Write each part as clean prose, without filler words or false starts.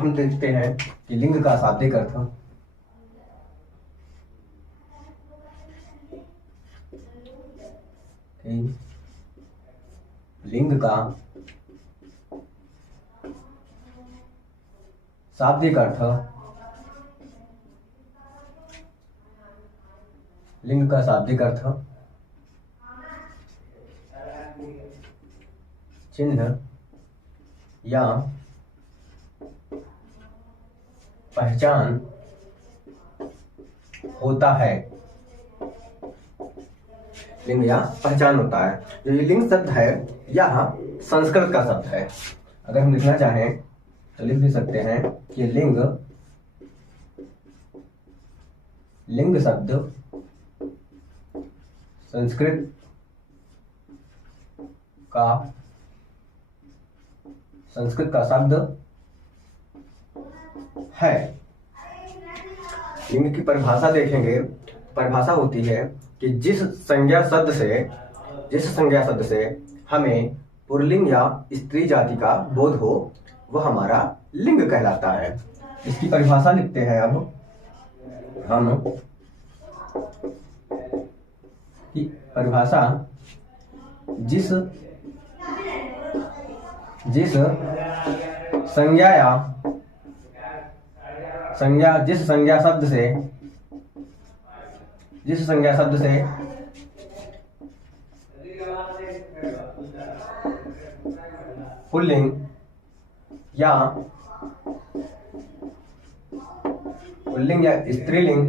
हम देखते हैं कि लिंग का शाब्दिक अर्थ लिंग का शाब्दिक अर्थ लिंग का शाब्दिक अर्थ चिन्ह या पहचान होता है। लिंग या पहचान होता है। जो ये लिंग शब्द है यह संस्कृत का शब्द है। अगर हम लिखना चाहें तो लिख भी सकते हैं कि लिंग शब्द संस्कृत का शब्द है। लिंग की परिभाषा देखेंगे, परिभाषा होती है कि जिस संज्ञा शब्द से हमें पुल्लिंग या स्त्री जाति का बोध हो वह हमारा लिंग कहलाता है। इसकी परिभाषा लिखते हैं अब हम कि परिभाषा जिस संज्ञा शब्द से पुल्लिंग या स्त्रीलिंग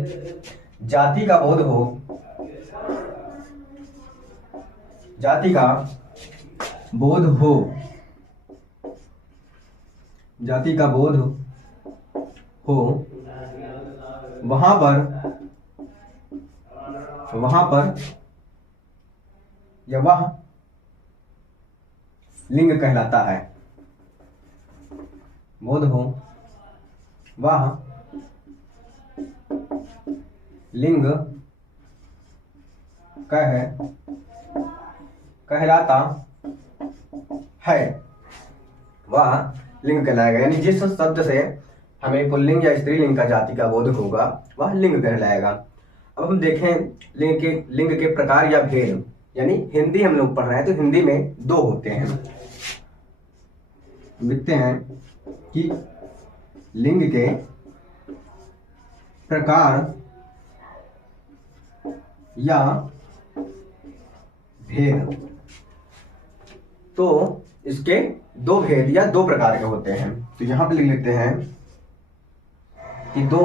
जाति का बोध हो, वहां पर यह वह लिंग कहलाता है। बोध हो वह लिंग कहलाता है। वह लिंग कहलाएगा। यानी जिस शब्द से हमें पुल्लिंग या स्त्रीलिंग का जाति का बोध होगा वह लिंग कहलाएगा। अब हम देखें लिंग के प्रकार या भेद। यानी हिंदी हम लोग पढ़ रहे हैं तो हिंदी में दो होते हैं। लिखते हैं कि लिंग के प्रकार या भेद। तो इसके दो भेद या दो प्रकार के होते हैं। तो यहां पे लिख लेते हैं कि दो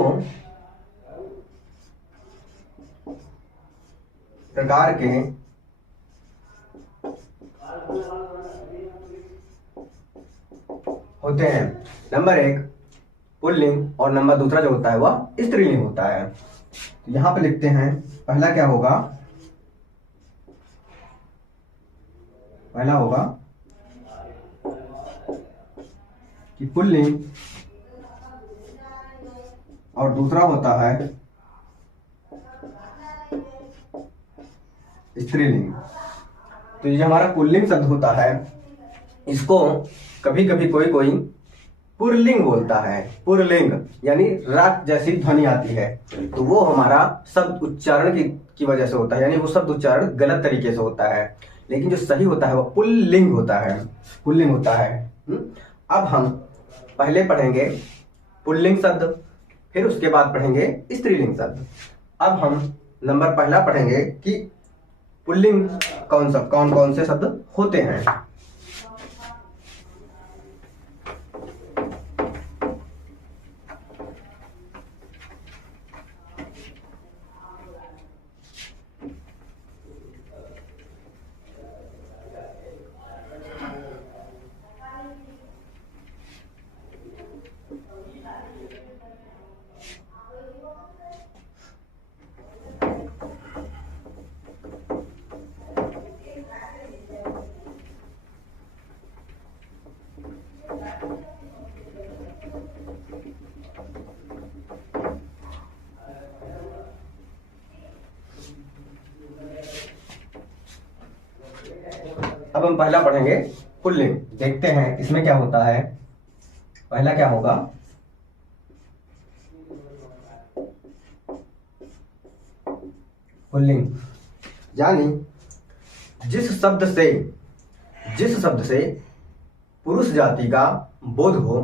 प्रकार के होते हैं। नंबर एक पुल्लिंग और नंबर दूसरा जो होता है वह स्त्रीलिंग होता है। तो यहां पे लिखते हैं पहला क्या होगा, पहला होगा कि पुल्लिंग और दूसरा होता है स्त्रीलिंग। तो ये हमारा पुल्लिंग शब्द होता है इसको कभी कभी कोई पुरलिंग बोलता है। पुरलिंग यानी राग जैसी ध्वनि आती है तो वो हमारा शब्द उच्चारण की वजह से होता है। यानी वो शब्द उच्चारण गलत तरीके से होता है। लेकिन जो सही होता है वो पुल्लिंग होता है, पुल्लिंग होता है। अब हम पहले पढ़ेंगे पुल्लिंग शब्द, फिर उसके बाद पढ़ेंगे स्त्रीलिंग शब्द। अब हम नंबर पहला पढ़ेंगे कि पुल्लिंग कौन कौन से शब्द होते हैं। अब हम पहला पढ़ेंगे पुल्लिंग। देखते हैं इसमें क्या होता है। पहला क्या होगा पुल्लिंग। यानी जिस शब्द से पुरुष जाति का बोध हो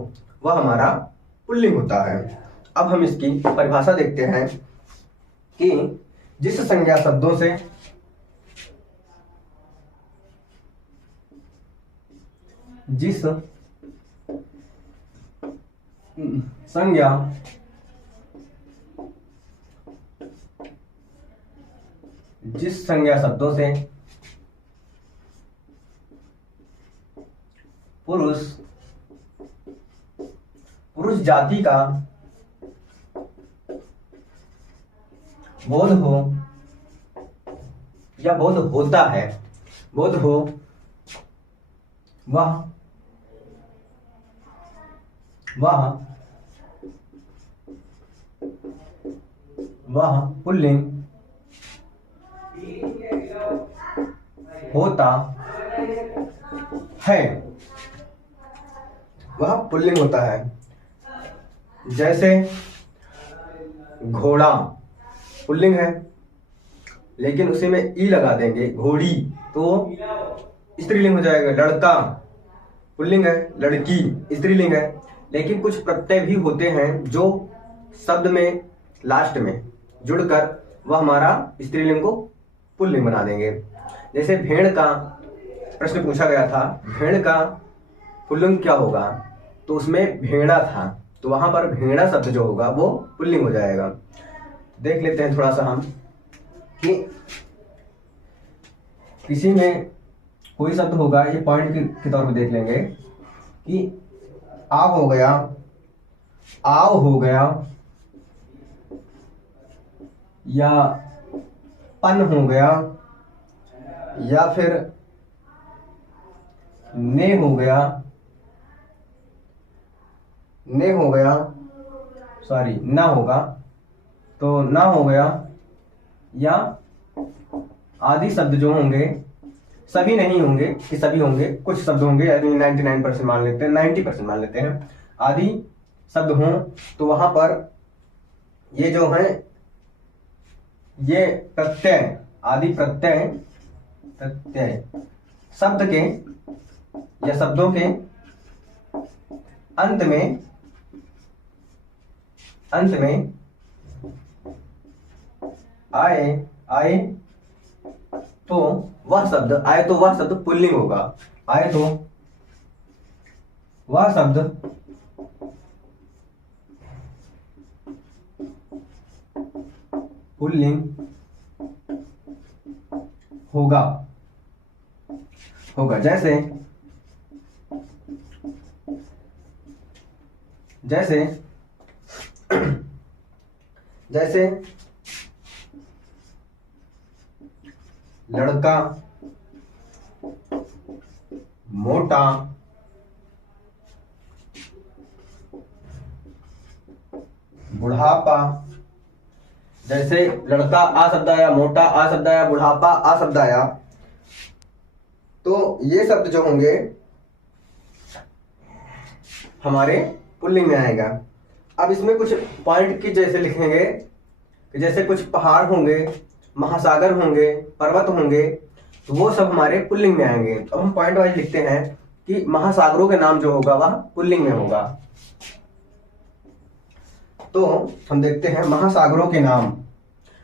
वह हमारा पुल्लिंग होता है। अब हम इसकी परिभाषा देखते हैं कि जिस संज्ञा शब्दों से जिस संज्ञा शब्दों से पुरुष जाति का बोध हो या बोध होता है, बोध हो वह पुल्लिंग होता है, वह पुल्लिंग होता है। जैसे घोड़ा पुल्लिंग है, लेकिन उसी में ई लगा देंगे घोड़ी तो स्त्रीलिंग हो जाएगा। लड़का पुल्लिंग है, लड़की स्त्रीलिंग है, लेकिन कुछ प्रत्यय भी होते हैं जो शब्द में लास्ट में जुड़कर वह हमारा स्त्रीलिंग को पुल्लिंग बना देंगे। जैसे भेड़ का प्रश्न पूछा गया था, भेड़ का पुल्लिंग क्या होगा, तो उसमें भेड़ा था, तो वहां पर भेड़ा शब्द जो होगा वो पुल्लिंग हो जाएगा। देख लेते हैं थोड़ा सा हम कि किसी में कोई शब्द होगा, ये पॉइंट के तौर पे देख लेंगे कि आव हो गया, आव हो गया, या पन हो गया, या फिर ने हो गया, सॉरी ना होगा तो ना हो गया, या आदि शब्द जो होंगे, सभी नहीं होंगे कि सभी होंगे, कुछ शब्द होंगे, यानी 99% मान लेते हैं, 90% मान लेते हैं, आदि शब्द हों तो वहां पर ये जो है ये प्रत्यय, आदि प्रत्यय शब्द के या शब्दों के अंत में आए तो वह शब्द पुल्लिंग होगा। आए तो वह शब्द पुल्लिंग होगा। जैसे लड़का, मोटा, बुढ़ापा। जैसे लड़का आ शब्द आया, मोटा आ शब्द आया, बुढ़ापा आ शब्द आया, तो ये शब्द जो होंगे हमारे पुल्लिंग में आएगा। अब इसमें कुछ पॉइंट की जैसे लिखेंगे, जैसे कुछ पहाड़ होंगे, महासागर होंगे, पर्वत होंगे, तो वो सब हमारे पुल्लिंग में आएंगे। तो हम पॉइंट वाइज लिखते हैं कि महासागरों के नाम जो होगा वह पुल्लिंग में होगा। तो हम देखते हैं महासागरों के नाम।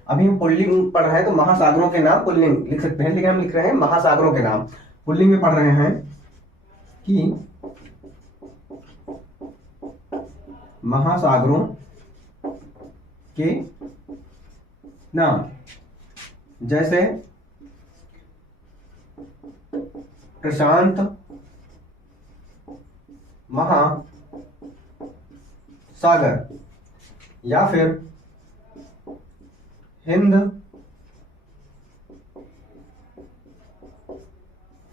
अभी हम पुल्लिंग पढ़ रहे हैं तो महासागरों के नाम पुल्लिंग लिख सकते हैं, लेकिन हम लिख रहे हैं महासागरों के नाम। पुल्लिंग में पढ़ रहे हैं कि महासागरों के नाम। जैसे प्रशांत महासागर, या फिर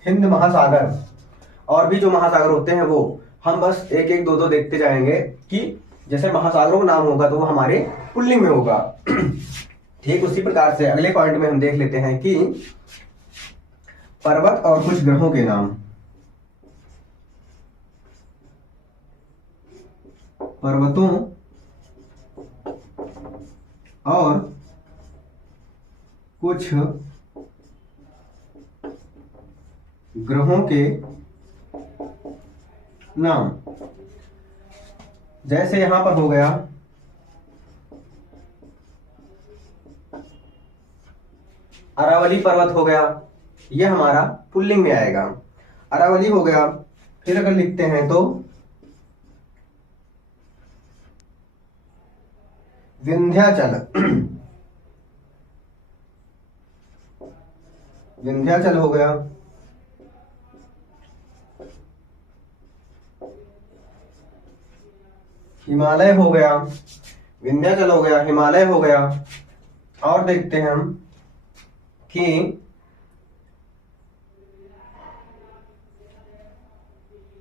हिंद महासागर। और भी जो महासागर होते हैं वो हम बस एक एक दो दो देखते जाएंगे कि जैसे महासागरों का नाम होगा तो वो हमारे पुल्लिंग में होगा। ठीक उसी प्रकार से अगले पॉइंट में हम देख लेते हैं कि पर्वत और कुछ ग्रहों के नाम। पर्वतों और कुछ ग्रहों के नाम। जैसे यहां पर हो गया अरावली पर्वत हो गया, यह हमारा पुल्लिंग में आएगा। अरावली हो गया। फिर अगर लिखते हैं तो विंध्याचल। विंध्याचल हो गया। हिमालय हो गया। विंध्याचल हो गया, हिमालय हो गया। और देखते हैं हम कि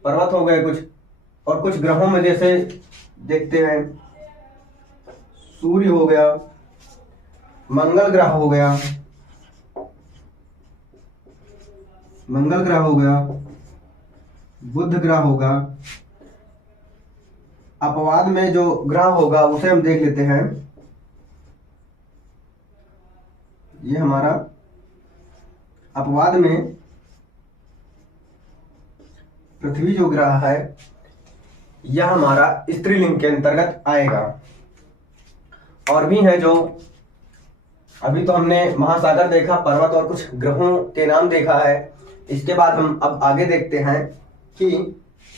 पर्वत हो गए कुछ, और कुछ ग्रहों में जैसे देखते हैं सूर्य हो गया, मंगल ग्रह हो गया, मंगल ग्रह हो गया, बुध ग्रह होगा। अपवाद में जो ग्रह होगा उसे हम देख लेते हैं। ये हमारा अपवाद में पृथ्वी जो ग्रह है यह हमारा स्त्रीलिंग के अंतर्गत आएगा। और भी है जो, अभी तो हमने महासागर देखा, पर्वत और कुछ ग्रहों के नाम देखा है। इसके बाद हम अब आगे देखते हैं कि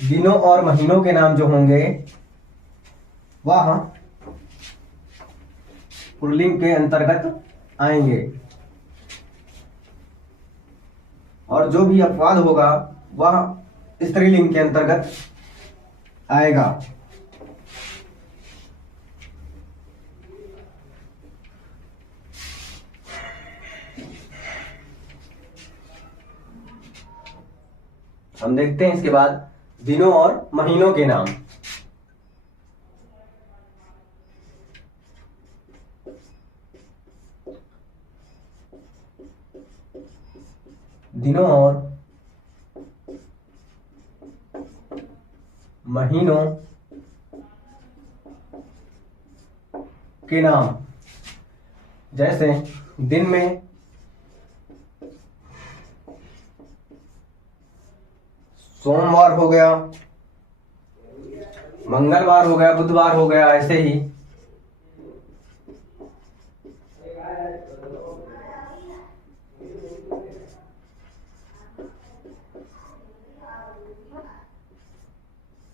दिनों और महीनों के नाम जो होंगे वह पुल्लिंग के अंतर्गत आएंगे, और जो भी अपवाद होगा वह स्त्रीलिंग के अंतर्गत आएगा। हम देखते हैं इसके बाद दिनों और महीनों के नाम। दिनों और महीनों के नाम। जैसे दिन में सोमवार हो गया, मंगलवार हो गया, बुधवार हो गया, ऐसे ही।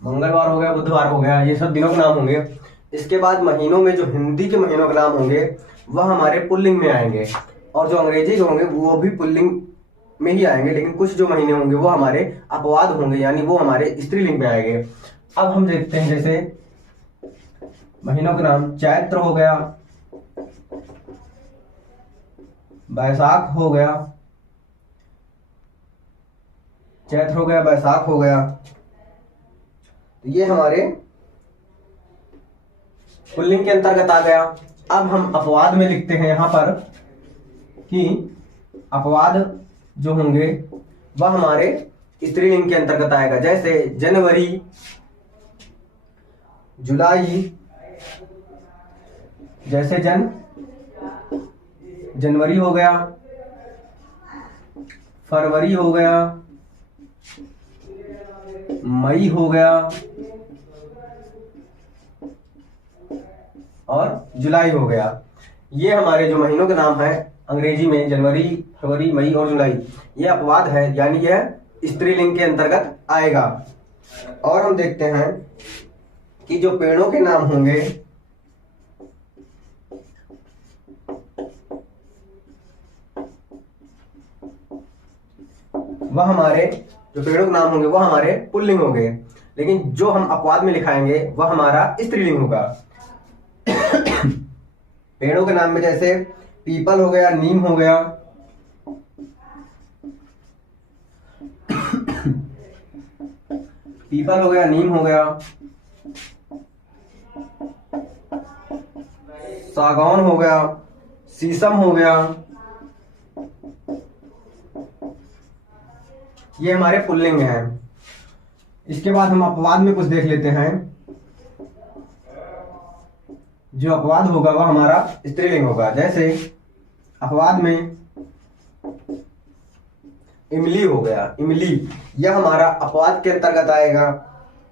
मंगलवार हो गया, बुधवार हो गया, ये सब दिनों के नाम होंगे। इसके बाद महीनों में जो हिंदी के महीनों के नाम होंगे वह हमारे पुल्लिंग में आएंगे, और जो अंग्रेजी के होंगे वो भी पुल्लिंग में ही आएंगे, लेकिन कुछ जो महीने होंगे वो हमारे अपवाद होंगे, यानी वो हमारे स्त्रीलिंग में आएंगे। अब हम देखते हैं जैसे महीनों के नाम। चैत्र हो गया, बैसाख हो गया, चैत्र हो गया, बैसाख हो गया, ये हमारे पुल्लिंग के अंतर्गत आ गया। अब हम अपवाद में लिखते हैं यहां पर कि अपवाद जो होंगे वह हमारे स्त्रीलिंग के अंतर्गत आएगा। जैसे जनवरी, जुलाई, जैसे जनवरी हो गया, फरवरी हो गया, मई हो गया और जुलाई हो गया। ये हमारे जो महीनों के नाम है अंग्रेजी में जनवरी, फरवरी, मई और जुलाई, ये अपवाद है, यानी यह स्त्रीलिंग के अंतर्गत आएगा। और हम देखते हैं कि जो पेड़ों के नाम होंगे वह हमारे, जो पेड़ों के नाम होंगे वह हमारे पुल्लिंग होंगे, लेकिन जो हम अपवाद में लिखाएंगे वह हमारा स्त्रीलिंग होगा। पेड़ों के नाम में जैसे पीपल हो गया, नीम हो गया, पीपल हो गया, नीम हो गया, सागौन हो गया, शीशम हो गया, ये हमारे पुल्लिंग में है। इसके बाद हम अपवाद में कुछ देख लेते हैं। जो अपवाद होगा वह हमारा स्त्रीलिंग होगा। जैसे अपवाद में इमली हो गया, इमली, यह हमारा अपवाद के अंतर्गत आएगा।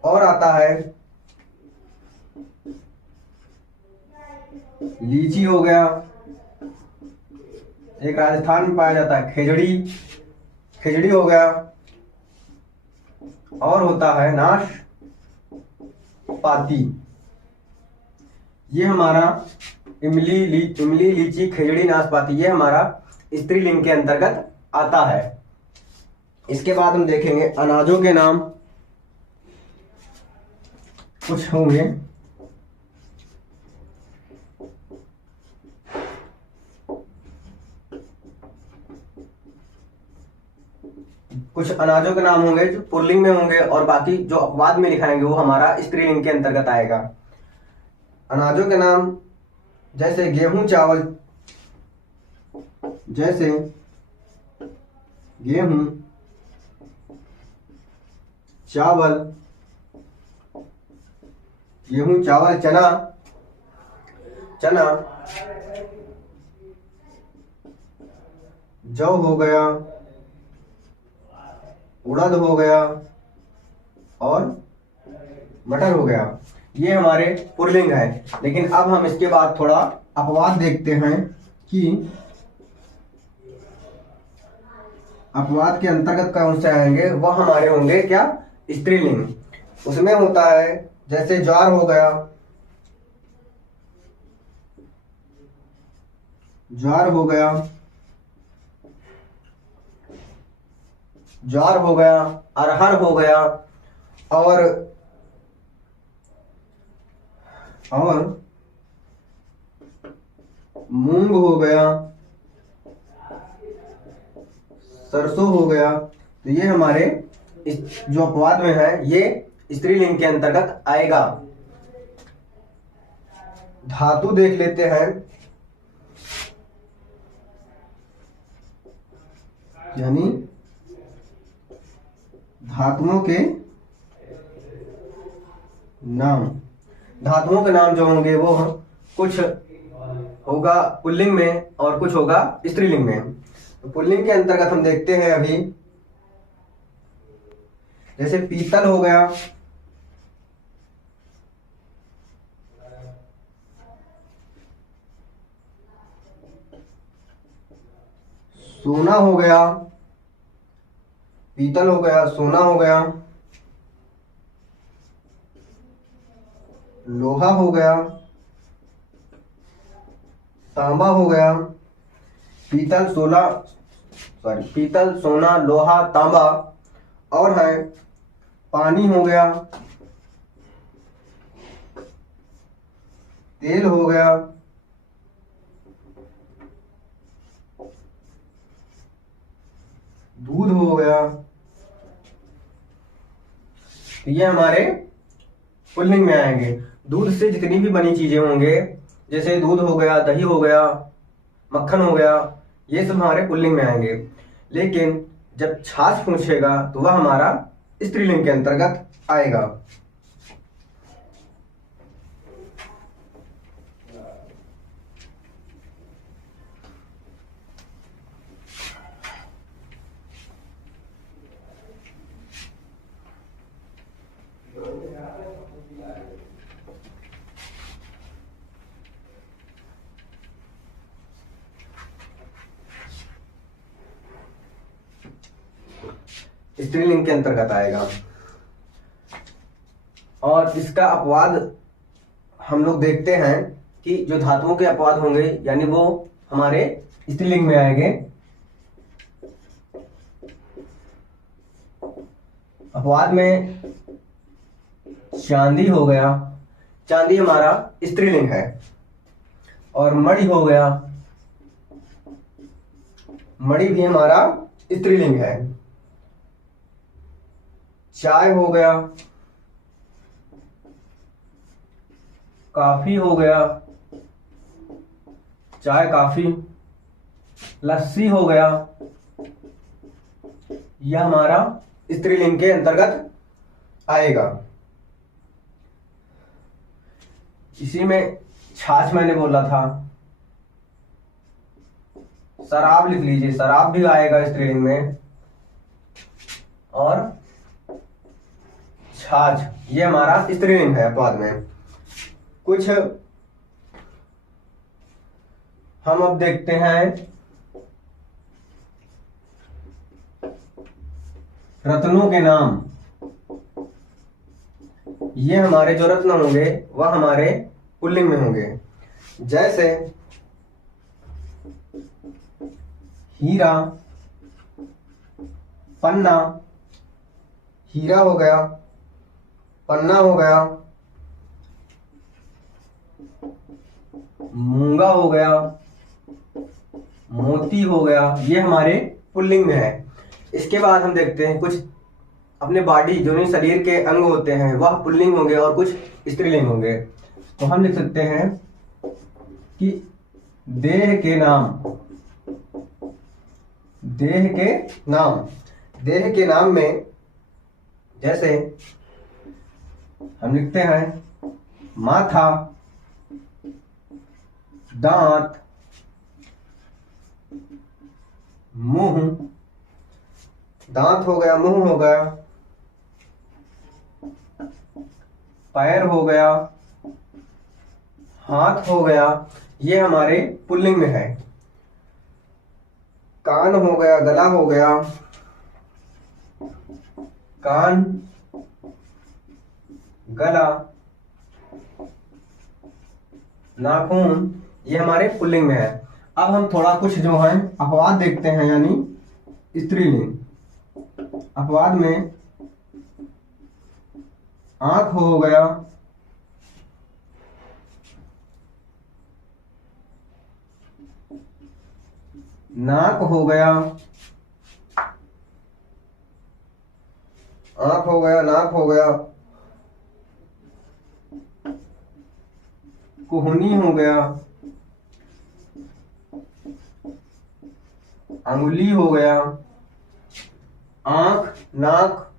और आता है लीची हो गया, एक राजस्थान में पाया जाता है खेजड़ी, खिचड़ी हो गया। और होता है नाशपाती, ये हमारा इमली, लीची, खिचड़ी, नाशपाती, ये हमारा स्त्रीलिंग के अंतर्गत आता है। इसके बाद हम देखेंगे अनाजों के नाम कुछ होंगे। कुछ अनाजों के नाम होंगे जो पुल्लिंग में होंगे और बाकी जो अपवाद में लिखाएंगे वो हमारा स्त्रीलिंग के अंतर्गत आएगा। अनाजों के नाम जैसे गेहूं, चावल, जैसे गेहूं, चावल, गेहूं, चावल, चना, चना, जौ हो गया, उड़द हो गया और मटर हो गया, ये हमारे पुल्लिंग है। लेकिन अब हम इसके बाद थोड़ा अपवाद देखते हैं कि अपवाद के अंतर्गत कौन से आएंगे। वह हमारे होंगे क्या, स्त्रीलिंग। उसमें होता है जैसे ज्वार हो गया, ज्वार हो गया, ज्वार हो गया, अरहर हो गया और मूंग हो गया, सरसों हो गया। तो ये हमारे जो अपवाद में है ये स्त्रीलिंग के अंतर्गत आएगा। धातु देख लेते हैं, यानी धातुओं के नाम। धातुओं के नाम जो होंगे वो कुछ होगा पुल्लिंग में और कुछ होगा स्त्रीलिंग में। तो पुल्लिंग के अंतर्गत हम देखते हैं अभी, जैसे पीतल हो गया, सोना हो गया, पीतल हो गया, सोना हो गया, लोहा हो गया, तांबा हो गया, पीतल, सोना, लोहा, तांबा। और है पानी हो गया, तेल हो गया, दूध हो गया। तो ये हमारे पुल्लिंग में आएंगे। दूध से जितनी भी बनी चीजें होंगे, जैसे दूध हो गया, दही हो गया, मक्खन हो गया, ये सब हमारे पुल्लिंग में आएंगे। लेकिन जब छाछ पूछेगा तो वह हमारा स्त्रीलिंग के अंतर्गत आएगा। स्त्रीलिंग के अंतर्गत आएगा। और इसका अपवाद हम लोग देखते हैं कि जो धातुओं के अपवाद होंगे यानी वो हमारे स्त्रीलिंग में आएंगे। अपवाद में चांदी हो गया, चांदी हमारा स्त्रीलिंग है। और मणि हो गया, मणि भी हमारा स्त्रीलिंग है। चाय हो गया, काफी हो गया, चाय, काफी, लस्सी हो गया, यह हमारा स्त्रीलिंग के अंतर्गत आएगा। इसी में छाछ मैंने बोला था, शराब लिख लीजिए, शराब भी आएगा स्त्रीलिंग में। और छाछ, ये हमारा स्त्रीलिंग है अपवाद में। कुछ हम अब देखते हैं रत्नों के नाम। ये हमारे जो रत्न होंगे वह हमारे पुल्लिंग में होंगे। जैसे हीरा, पन्ना, हीरा हो गया, पन्ना हो गया, मूंगा हो गया, मोती हो गया, ये हमारे पुल्लिंग में है। इसके बाद हम देखते हैं कुछ अपने बॉडी जो नहीं शरीर के अंग होते हैं वह पुल्लिंग होंगे और कुछ स्त्रीलिंग होंगे। तो हम लिख सकते हैं कि देह के नाम, देह के नाम, देह के नाम में जैसे हम लिखते हैं माथा, दांत, मुंह, दांत हो गया, मुंह हो गया, पैर हो गया, हाथ हो गया, ये हमारे पुल्लिंग में है। कान हो गया, गला हो गया, कान, गला, नाखून, ये हमारे पुल्लिंग में है। अब हम थोड़ा कुछ जो है अपवाद देखते हैं, यानी स्त्रीलिंग। अपवाद में आंख हो गया, नाक हो गया, आंख हो गया, नाक हो गया, कोहनी हो गया, अंगुली हो गया, आंख, नाक,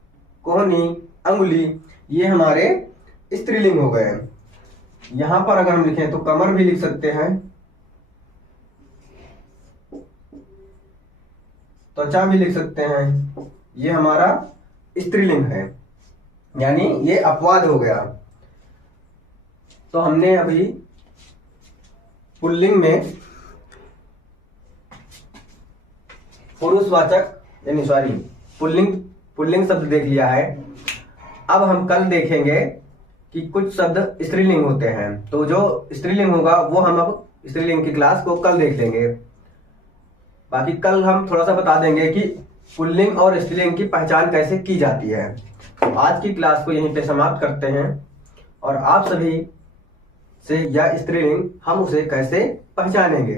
कोहनी, अंगुली, ये हमारे स्त्रीलिंग हो गए। यहां पर अगर हम लिखें तो कमर भी लिख सकते हैं, त्वचा भी लिख सकते हैं, ये हमारा स्त्रीलिंग है, यानी ये अपवाद हो गया। तो हमने अभी पुल्लिंग में पुरुषवाचक यानी सॉरी पुल्लिंग शब्द देख लिया है। अब हम कल देखेंगे कि कुछ शब्द स्त्रीलिंग होते हैं, तो जो स्त्रीलिंग होगा वो हम अब स्त्रीलिंग की क्लास को कल देख लेंगे। बाकी कल हम थोड़ा सा बता देंगे कि पुल्लिंग और स्त्रीलिंग की पहचान कैसे की जाती है। तो आज की क्लास को यहीं पे समाप्त करते हैं और आप सभी से यह स्त्रीलिंग हम उसे कैसे पहचानेंगे।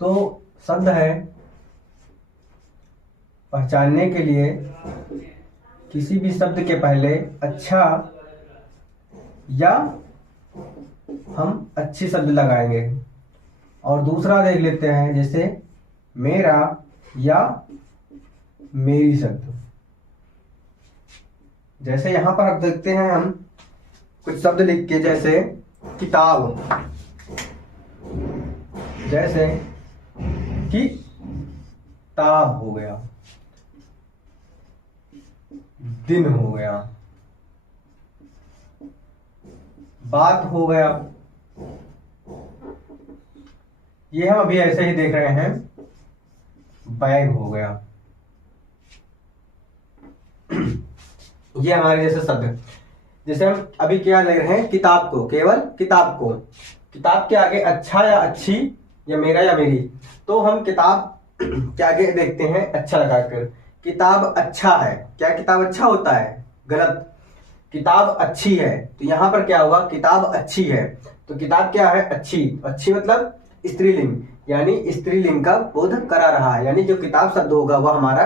तो शब्द है पहचानने के लिए किसी भी शब्द के पहले अच्छा या हम अच्छी शब्द लगाएंगे। और दूसरा देख लेते हैं, जैसे मेरा या मेरी शब्द। जैसे यहां पर आप देखते हैं हम कुछ शब्द लिख के, जैसे किताब, जैसे किताब हो गया, दिन हो गया, बात हो गया, ये हम अभी ऐसे ही देख रहे हैं, बैग हो गया। ये हमारे जैसे शब्द, जैसे हम अभी क्या ले रहे हैं, किताब को, केवल किताब को। किताब के आगे अच्छा या अच्छी या मेरा या मेरी, तो हम किताब के आगे देखते हैं अच्छा लगाकर। किताब अच्छा है, क्या किताब अच्छा होता है? गलत। किताब अच्छी है, तो यहां पर क्या हुआ, किताब अच्छी है, तो किताब क्या है, अच्छी। अच्छी मतलब स्त्रीलिंग, यानी स्त्रीलिंग का बोध करा रहा है, यानी जो किताब शब्द होगा वह हमारा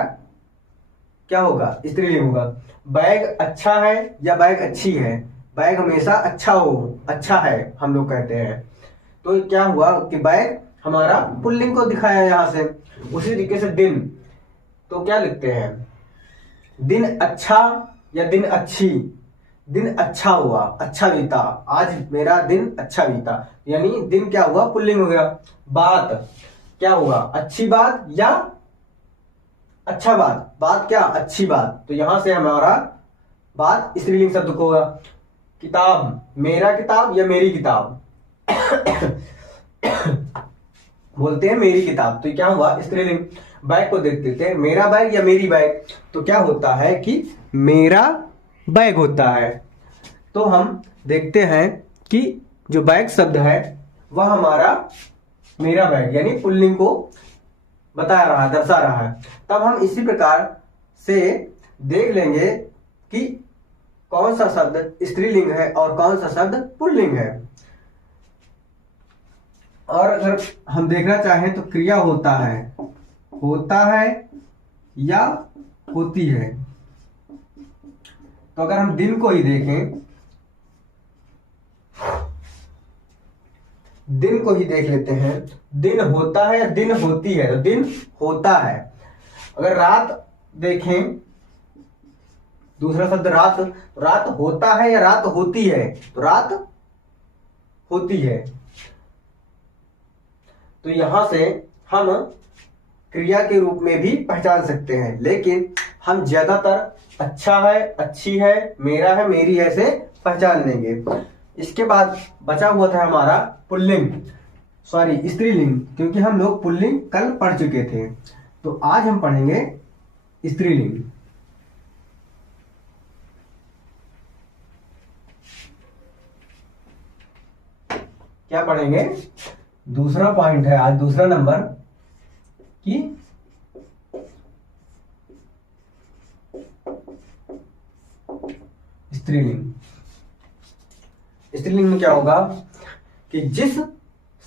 क्या होगा, स्त्रीलिंग होगा। बैग अच्छा है या बैग अच्छी है, बैग हमेशा अच्छा हो, अच्छा है हम लोग कहते हैं। तो क्या हुआ कि बैग हमारा पुल्लिंग को दिखाया यहाँ से। उसी तरीके से दिन, तो क्या लिखते हैं, दिन अच्छा या दिन अच्छी। दिन अच्छा हुआ, अच्छा बीता, आज मेरा दिन अच्छा बीता, यानी दिन क्या हुआ, पुल्लिंग हो गया। बात, क्या होगा, अच्छी बात या अच्छा बात, बात क्या, अच्छी बात। तो यहां से हमारा बात स्त्रीलिंग शब्द को होगा। किताब, मेरा किताब या मेरी किताब बोलते हैं मेरी किताब, तो क्या हुआ, स्त्रीलिंग। बैग को देखते थे, मेरा बैग या मेरी बैग, तो क्या होता है कि मेरा बैग होता है। तो हम देखते हैं कि जो बैग शब्द है वह हमारा मेरा बैग यानी पुल्लिंग को बता रहा है, दर्शा रहा है। तब हम इसी प्रकार से देख लेंगे कि कौन सा शब्द स्त्रीलिंग है और कौन सा शब्द पुल्लिंग है। और अगर हम देखना चाहें तो क्रिया होता है या होती है। तो अगर हम दिन को ही देखें, दिन को ही देख लेते हैं, दिन होता है या दिन होती है, तो दिन होता है। अगर रात देखें, दूसरा शब्द रात, रात होता है या रात होती है, तो रात होती है। तो यहां से हम क्रिया के रूप में भी पहचान सकते हैं, लेकिन हम ज्यादातर अच्छा है, अच्छी है, मेरा है, मेरी है से पहचान लेंगे। इसके बाद बचा हुआ था हमारा पुल्लिंग, सॉरी स्त्रीलिंग, क्योंकि हम लोग पुल्लिंग कल पढ़ चुके थे। तो आज हम पढ़ेंगे स्त्रीलिंग। क्या पढ़ेंगे, दूसरा पॉइंट है आज, दूसरा नंबर कि स्त्रीलिंग। स्त्रीलिंग में क्या होगा कि जिस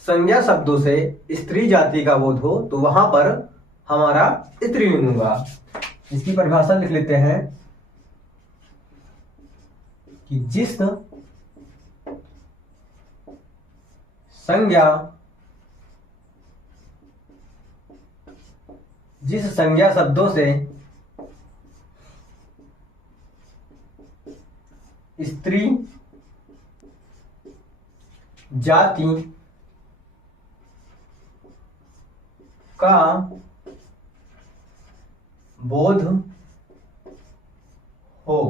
संज्ञा शब्दों से स्त्री जाति का बोध हो तो वहां पर हमारा स्त्रीलिंग होगा। इसकी परिभाषा लिख लेते हैं कि जिस संज्ञा शब्दों से स्त्री जाति का बोध हो,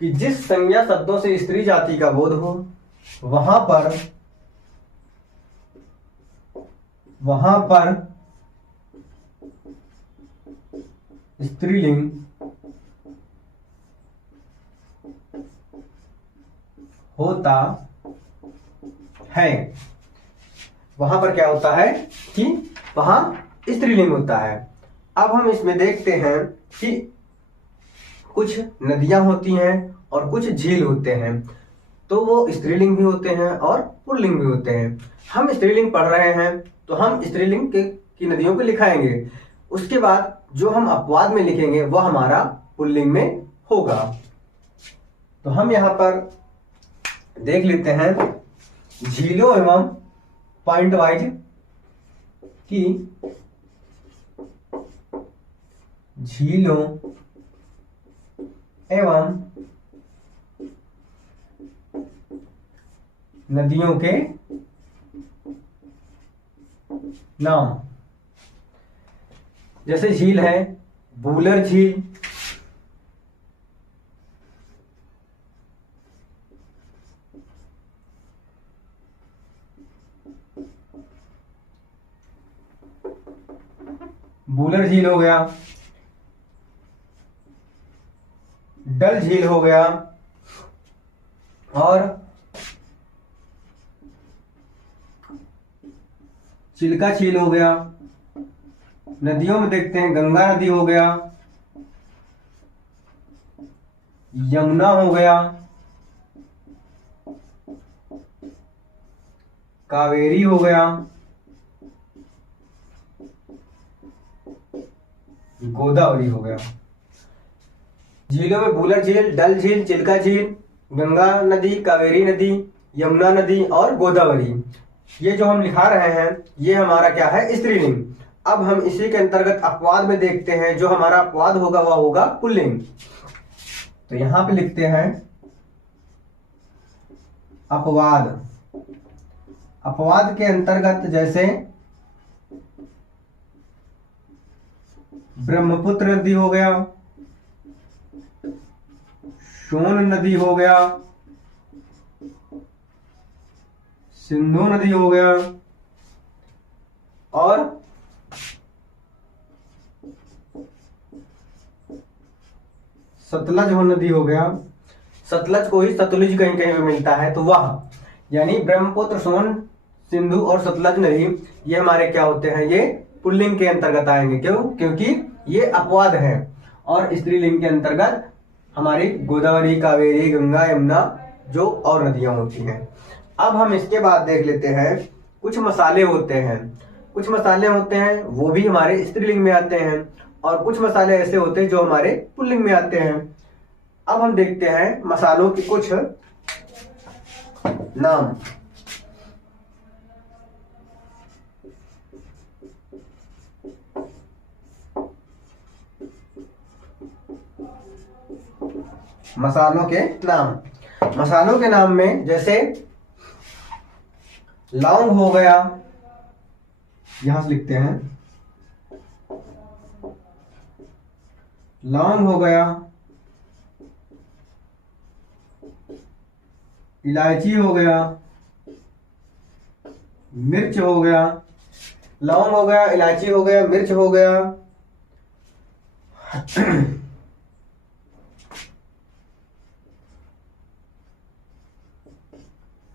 कि जिस संज्ञा शब्दों से स्त्री जाति का बोध हो वहां पर स्त्रीलिंग होता है। वहां पर क्या होता है कि वहां स्त्रीलिंग होता है। अब हम इसमें देखते हैं कि कुछ नदियां होती हैं और कुछ झील होते हैं, तो वो स्त्रीलिंग भी होते हैं और पुल्लिंग भी होते हैं। हम स्त्रीलिंग पढ़ रहे हैं तो हम स्त्रीलिंग की नदियों को लिखाएंगे, उसके बाद जो हम अपवाद में लिखेंगे वह हमारा पुल्लिंग में होगा। तो हम यहां पर देख लेते हैं झीलों एवं पॉइंट वाइज कि झीलों एवं नदियों के नाम। जैसे झील है बूलर झील, बूलर झील हो गया, डल झील हो गया, और चिल्का झील हो गया। नदियों में देखते हैं गंगा नदी हो गया, यमुना हो गया, कावेरी हो गया, गोदावरी हो गया। झीलों में बूलर झील, डल झील, चिल्का झील, गंगा नदी, कावेरी नदी, यमुना नदी और गोदावरी, ये जो हम लिखा रहे हैं ये हमारा क्या है, स्त्रीलिंग। अब हम इसी के अंतर्गत अपवाद में देखते हैं, जो हमारा अपवाद होगा वह होगा पुल्लिंग। तो यहां पे लिखते हैं अपवाद। अपवाद के अंतर्गत जैसे ब्रह्मपुत्र नदी हो गया, सोन नदी हो गया, सिंधु नदी हो गया और सतलज नदी हो गया। सतलज को ही सतलुज कहीं कहीं पे मिलता है, तो वह यानी ब्रह्मपुत्र, सोन, सिंधु और सतलज नदी ये हमारे क्या होते हैं, ये पुल्लिंग के अंतर्गत आएंगे। क्यों? क्योंकि ये अपवाद है। और स्त्रीलिंग के अंतर्गत हमारी गोदावरी, कावेरी, गंगा, यमुना जो और नदियां होती हैं। अब हम इसके बाद देख लेते हैं कुछ मसाले होते हैं। कुछ मसाले होते हैं वो भी हमारे स्त्रीलिंग में आते हैं और कुछ मसाले ऐसे होते हैं जो हमारे पुल्लिंग में आते हैं। अब हम देखते हैं मसालों के कुछ नाम। मसालों के नाम में जैसे लौंग हो गया, यहां से लिखते हैं लौंग हो गया, इलायची हो गया, मिर्च हो गया। लौंग हो गया, इलायची हो गया, मिर्च हो गया,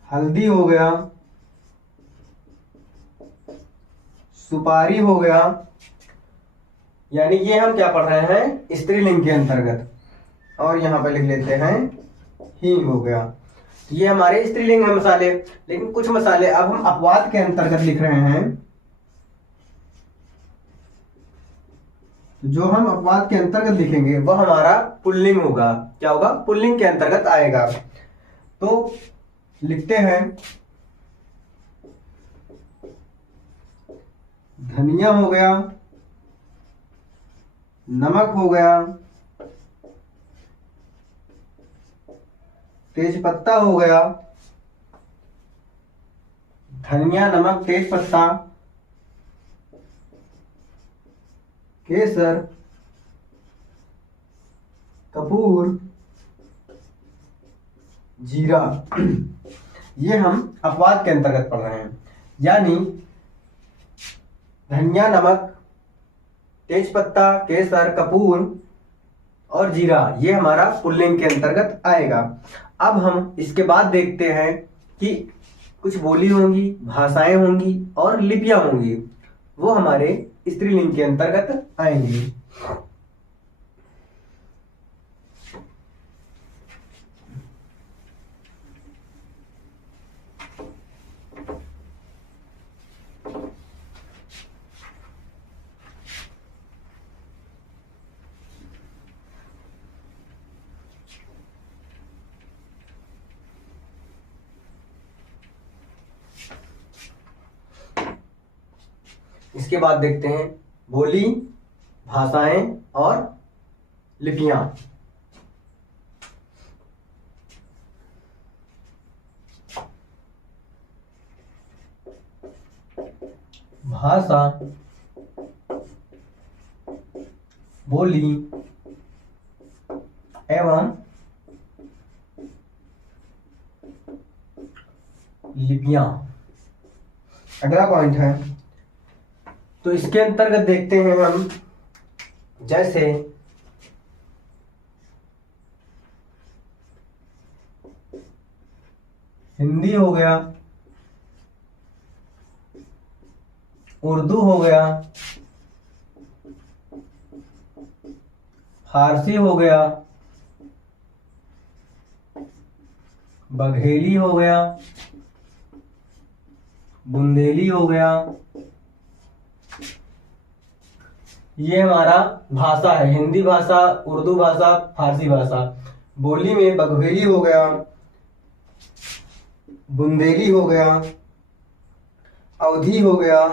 हल्दी हो गया, सुपारी हो गया। यानी ये हम क्या पढ़ रहे हैं, स्त्रीलिंग के अंतर्गत। और यहां पे लिख लेते हैं हींग हो गया। ये हमारे स्त्रीलिंग में मसाले। लेकिन कुछ मसाले अब हम अपवाद के अंतर्गत लिख रहे हैं। जो हम अपवाद के अंतर्गत लिखेंगे वह हमारा पुल्लिंग होगा। क्या होगा? पुल्लिंग के अंतर्गत आएगा। तो लिखते हैं धनिया हो गया, नमक हो गया, तेजपत्ता हो गया। धनिया, नमक, तेजपत्ता, केसर, कपूर, जीरा। ये हम अपवाद के अंतर्गत पढ़ रहे हैं। यानी धनिया, नमक, तेजपत्ता, केसर, कपूर और जीरा ये हमारा पुल्लिंग के अंतर्गत आएगा। अब हम इसके बाद देखते हैं कि कुछ बोली होंगी, भाषाएं होंगी और लिपियां होंगी, वो हमारे स्त्रीलिंग के अंतर्गत आएंगी। इसके बाद देखते हैं बोली, भाषाएं और लिपियां। भाषा, बोली एवं लिपियां। अगला पॉइंट है, तो इसके अंतर्गत देखते हैं हम जैसे हिंदी हो गया, उर्दू हो गया, फारसी हो गया, बघेली हो गया, बुंदेली हो गया। ये हमारा भाषा है, हिंदी भाषा, उर्दू भाषा, फारसी भाषा। बोली में बघेली हो गया, बुंदेली हो गया, अवधी हो गया,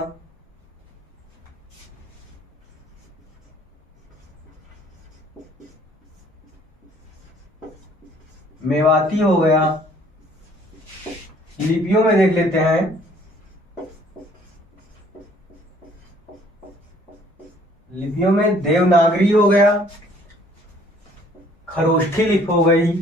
मेवाती हो गया। लिपियों में देख लेते हैं लिपियों में देवनागरी हो गया, खरोष्ठी लिपि हो गई,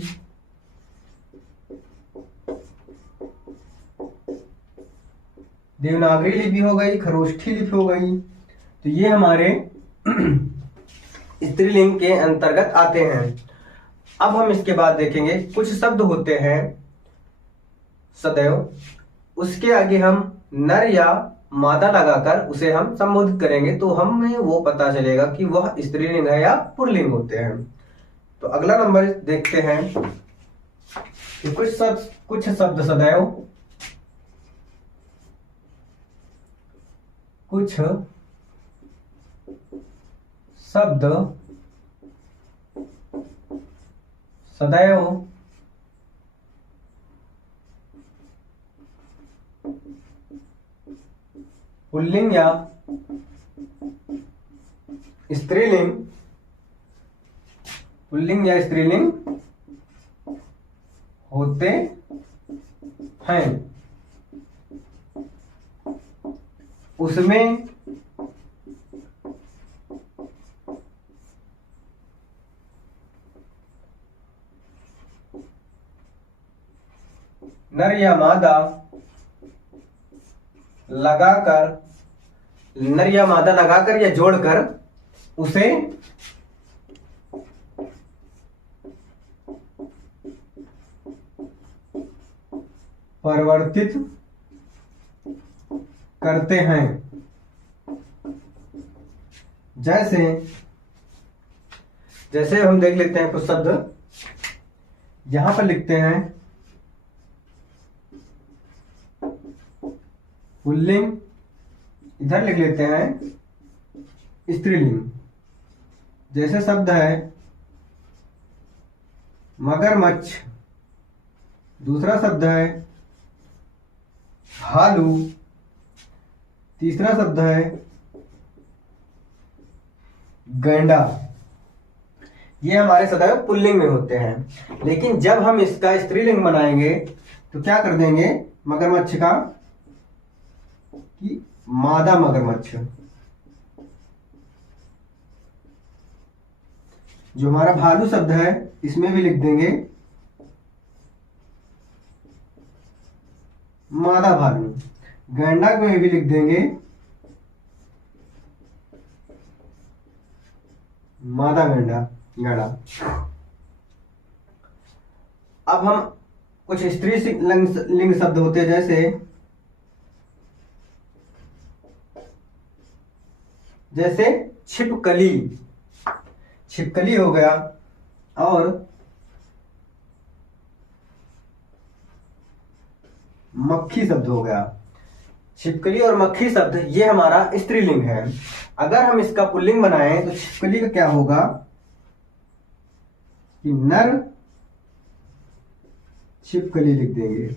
देवनागरी लिपि हो गई, खरोष्ठी लिपि हो गई। तो ये हमारे स्त्रीलिंग के अंतर्गत आते हैं। अब हम इसके बाद देखेंगे कुछ शब्द होते हैं सदैव, उसके आगे हम नर या मादा लगाकर उसे हम संबोधित करेंगे तो हमें वो पता चलेगा कि वह स्त्रीलिंग है या पुल्लिंग होते हैं। तो अगला नंबर देखते हैं कि कुछ शब्द सदैव, कुछ शब्द सदैव पुल्लिंग या स्त्रीलिंग, पुल्लिंग या स्त्रीलिंग होते हैं। उसमें नर या मादा लगाकर या जोड़कर उसे परिवर्तित करते हैं। जैसे हम देख लेते हैं कुछ शब्द, यहां पर लिखते हैं पुल्लिंग, इधर लिख लेते हैं स्त्रीलिंग। जैसे शब्द है मगरमच्छ, दूसरा शब्द है भालू, तीसरा शब्द है गैंडा। ये हमारे सदैव पुल्लिंग में होते हैं। लेकिन जब हम इसका स्त्रीलिंग बनाएंगे तो क्या कर देंगे, मगरमच्छ का कि मादा मगरमच्छ, जो हमारा भालू शब्द है इसमें भी लिख देंगे मादा भालू, गैंडा में भी लिख देंगे मादा गैंडा। अब हम कुछ स्त्री लिंग शब्द होते हैं, जैसे छिपकली, छिपकली हो गया, और मक्खी शब्द हो गया। छिपकली और मक्खी शब्द ये हमारा स्त्रीलिंग है। अगर हम इसका पुल्लिंग बनाएं तो छिपकली का क्या होगा कि नर छिपकली लिख देंगे।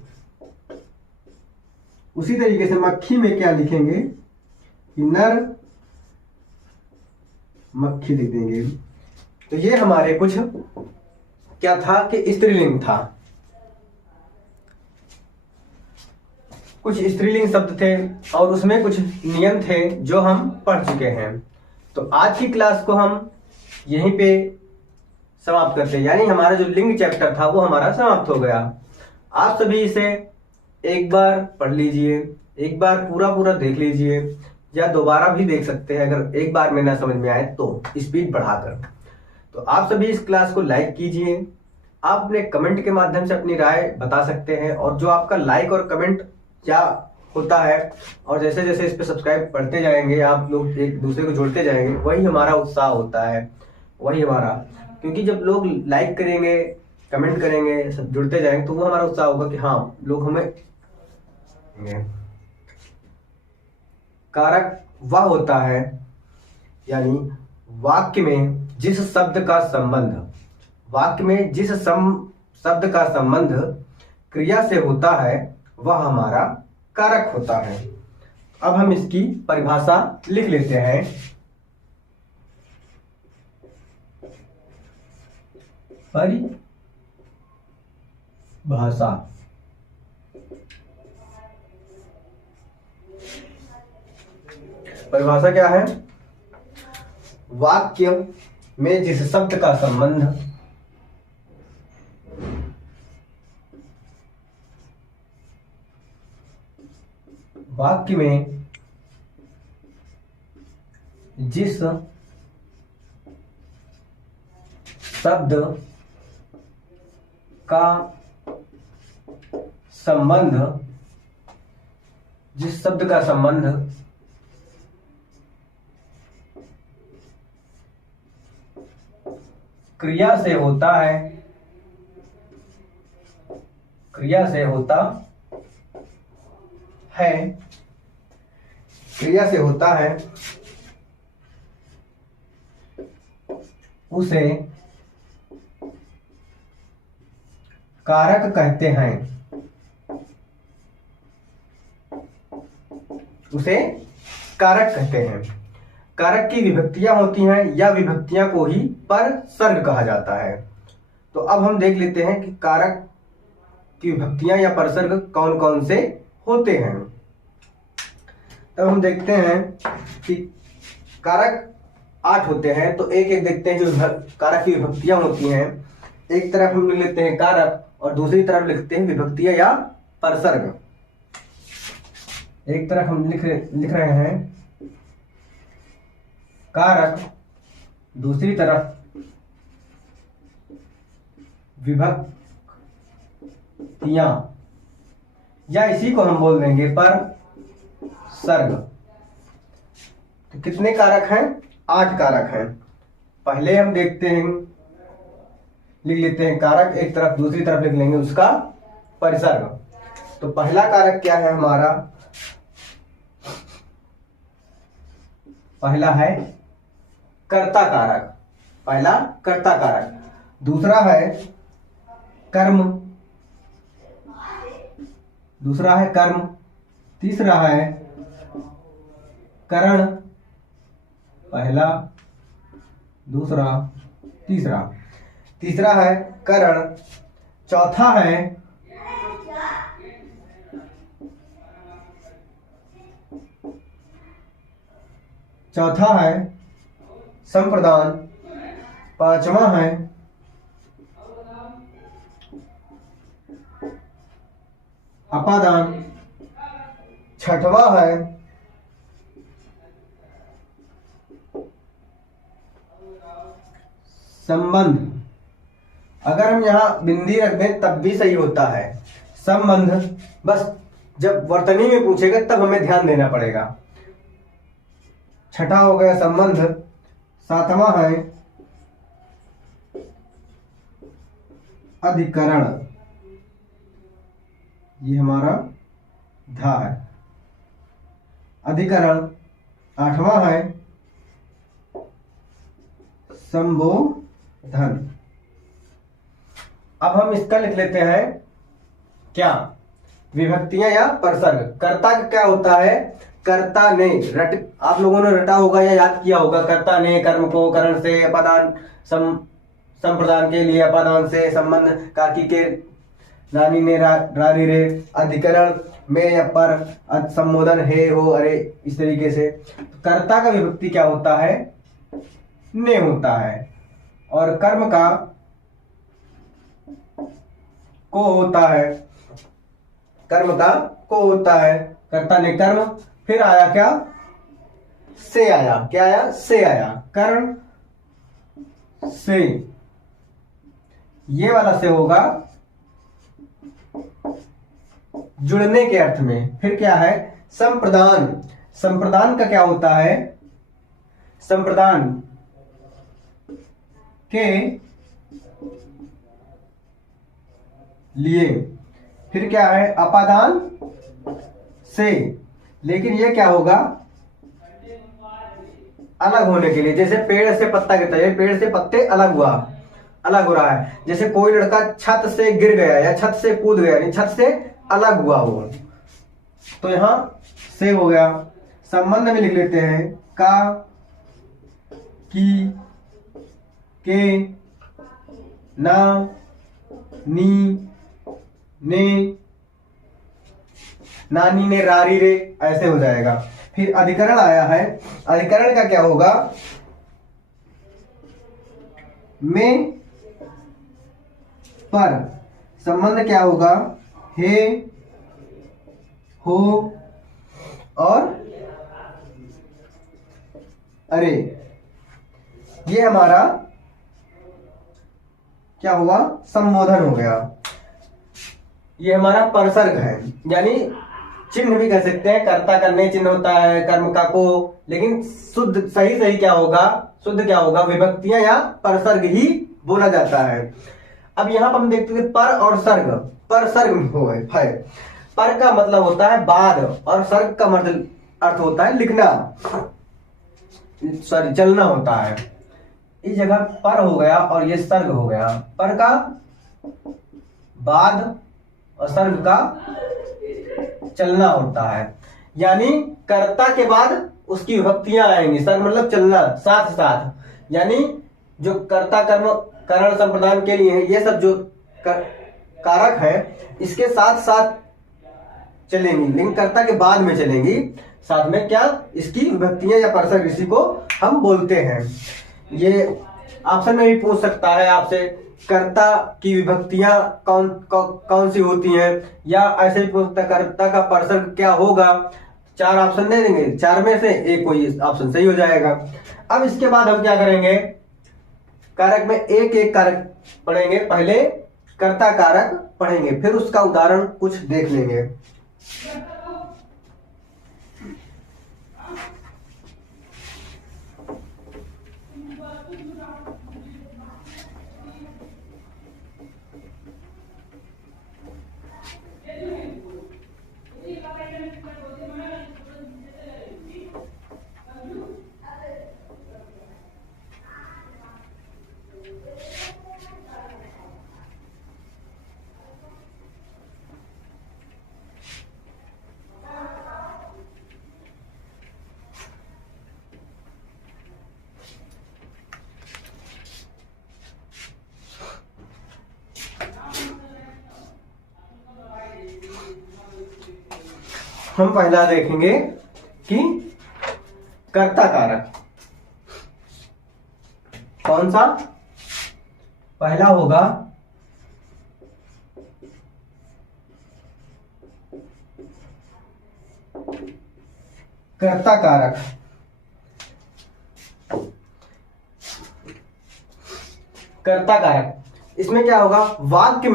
उसी तरीके से मक्खी में क्या लिखेंगे कि नर मक्खी लिख देंगे। तो ये हमारे कुछ क्या था कि स्त्रीलिंग था, कुछ स्त्रीलिंग शब्द थे और उसमें कुछ नियम थे जो हम पढ़ चुके हैं। तो आज की क्लास को हम यहीं पे समाप्त करते हैं, यानी हमारा जो लिंग चैप्टर था वो हमारा समाप्त हो गया। आप सभी इसे एक बार पढ़ लीजिए, एक बार पूरा देख लीजिए, या दोबारा भी देख सकते हैं अगर एक बार में ना समझ में आए तो स्पीड बढ़ाकर। तो आप सभी इस क्लास को लाइक कीजिए। आप अपने कमेंट के माध्यम से अपनी राय बता सकते हैं, और जो आपका लाइक और कमेंट क्या होता है, और जैसे जैसे इस पे सब्सक्राइब बढ़ते जाएंगे, आप लोग एक दूसरे को जोड़ते जाएंगे, वही हमारा उत्साह होता है, वही हमारा, क्योंकि जब लोग लाइक करेंगे, कमेंट करेंगे, सब जुड़ते जाएंगे तो वो हमारा उत्साह होगा कि हाँ लोग हमें। कारक वह होता है, यानी वाक्य में जिस शब्द का संबंध क्रिया से होता है वह हमारा कारक होता है। अब हम इसकी परिभाषा लिख लेते हैं। परिभाषा क्या है? वाक्य में जिस शब्द का संबंध वाक्य में जिस शब्द का संबंध क्रिया से होता है उसे कारक कहते हैं। कारक की विभक्तियां होती हैं या विभक्तियां को ही परसर्ग कहा जाता है। तो अब हम देख लेते हैं कि कारक की विभक्तियां या परसर्ग कौन कौन से होते हैं। तब हम देखते हैं कि कारक 8 होते हैं। तो एक एक देखते हैं जो कारक की विभक्तियां होती हैं। एक तरफ हम लिख लेते हैं कारक और दूसरी तरफ लिखते हैं विभक्तियां या परसर्ग। एक तरफ हम लिख रहे हैं कारक, दूसरी तरफ विभक्तियां या इसी को हम बोल देंगे परसर्ग। तो कितने कारक हैं? 8 कारक हैं। पहले हम देखते हैं, लिख लेते हैं कारक एक तरफ, दूसरी तरफ लिख लेंगे उसका परिसर्ग। तो पहला कारक क्या है हमारा? पहला है कर्ता कारक। दूसरा है कर्म। तीसरा है करण। पहला, दूसरा, तीसरा है करण। चौथा है संप्रदान। पांचवा है अपादान। छठवां है संबंध। अगर हम यहां बिंदी रख दें तब भी सही होता है। संबंध बस जब वर्तनी में पूछेगा तब हमें ध्यान देना पड़ेगा। छठा हो गया संबंध। सातवां है अधिकरण। ये हमारा धा है अधिकरण। आठवां है संबोधन। अब हम इसका लिख लेते हैं क्या? विभक्तियां या परसर्ग। कर्ता का क्या होता है? कर्ता ने आप लोगों ने रटा होगा या याद किया होगा। कर्ता ने कर्म को करण से, अपादान संप्रदान के लिए अपादान से, संबंध काकी के नानी ने रारी रे, अधिकरण में या पर, संबोधन हे हो अरे, इस तरीके से। कर्ता का विभक्ति क्या होता है? ने होता है। और कर्म का को होता है। कर्ता ने कर्म, फिर आया क्या? से आया। क्या आया? से आया। कर्ण से, ये वाला से होगा जुड़ने के अर्थ में। फिर क्या है? संप्रदान। संप्रदान का क्या होता है? संप्रदान के लिए। फिर क्या है? अपादान से। लेकिन ये क्या होगा? अलग होने के लिए। जैसे पेड़ से पत्ता गिरता है, पेड़ से पत्ते अलग हो रहा है। जैसे कोई लड़का छत से गिर गया या छत से कूद गया, यानी छत से अलग हुआ वो, तो यहां से हो गया। संबंध में लिख लेते हैं का, की, के, ना, नी, ने, नानी ने रारी रे, ऐसे हो जाएगा। फिर अधिकरण आया है। अधिकरण का क्या होगा? में पर संबंध क्या होगा? हे, हो और अरे। ये हमारा क्या हुआ? संबोधन हो गया। ये हमारा परसर्ग है, यानी चिन्ह भी कह सकते हैं। कर्ता करने चिन्ह होता है कर्म का को, लेकिन शुद्ध सही क्या होगा? शुद्ध क्या होगा? विभक्तियां या परसर्ग ही बोला जाता है। अब यहाँ पर हम देखते हैं पर और सर्ग। पर सर्ग हो है। पर का मतलब होता है बाद और सर्ग का मतलब अर्थ होता है लिखना, सॉरी चलना होता है। इस जगह पर हो गया और ये सर्ग हो गया। पर का बाद और सर्ग का चलना होता है, यानी कर्ता के बाद उसकी विभक्तियां आएंगी। सर्ग मतलब चलना, साथ साथ, यानी जो कर्ता कर्म करण संप्रदान के लिए है, ये सब जो कारक है इसके साथ साथ चलेंगी, लेकिन कर्ता के बाद में चलेंगी। साथ में क्या? इसकी विभक्तियां या परसर्ग, इसी को हम बोलते हैं। ये ऑप्शन में भी पूछ सकता है आपसे, कर्ता की विभक्तियां कौन सी होती हैं, या ऐसे ही पूछता कर्ता का परसर्ग क्या होगा। 4 ऑप्शन दे देंगे, 4 में से एक कोई ऑप्शन सही हो जाएगा। अब इसके बाद हम क्या करेंगे? कारक में एक एक कारक पढ़ेंगे। पहले कर्ता कारक पढ़ेंगे, फिर उसका उदाहरण कुछ देख लेंगे। हम पहला देखेंगे कि कर्ता कारक कौन सा पहला होगा। कर्ता कारक, कर्ता कारक इसमें क्या होगा? वाक्य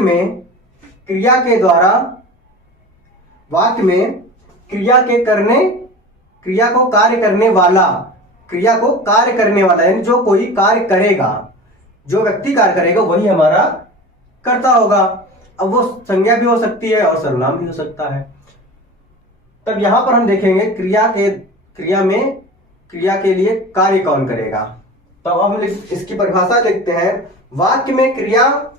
में क्रिया के द्वारा, वाक्य में क्रिया के करने, क्रिया को कार्य करने वाला, क्रिया को कार्य करने वाला, यानी जो कोई कार्य करेगा, जो व्यक्ति कार्य करेगा वही हमारा कर्ता होगा। अब वो संज्ञा भी हो सकती है और सर्वनाम भी हो सकता है। तब यहां पर हम देखेंगे क्रिया के लिए कार्य कौन करेगा। तो अब हम इसकी परिभाषा लिखते हैं। वाक्य में क्रिया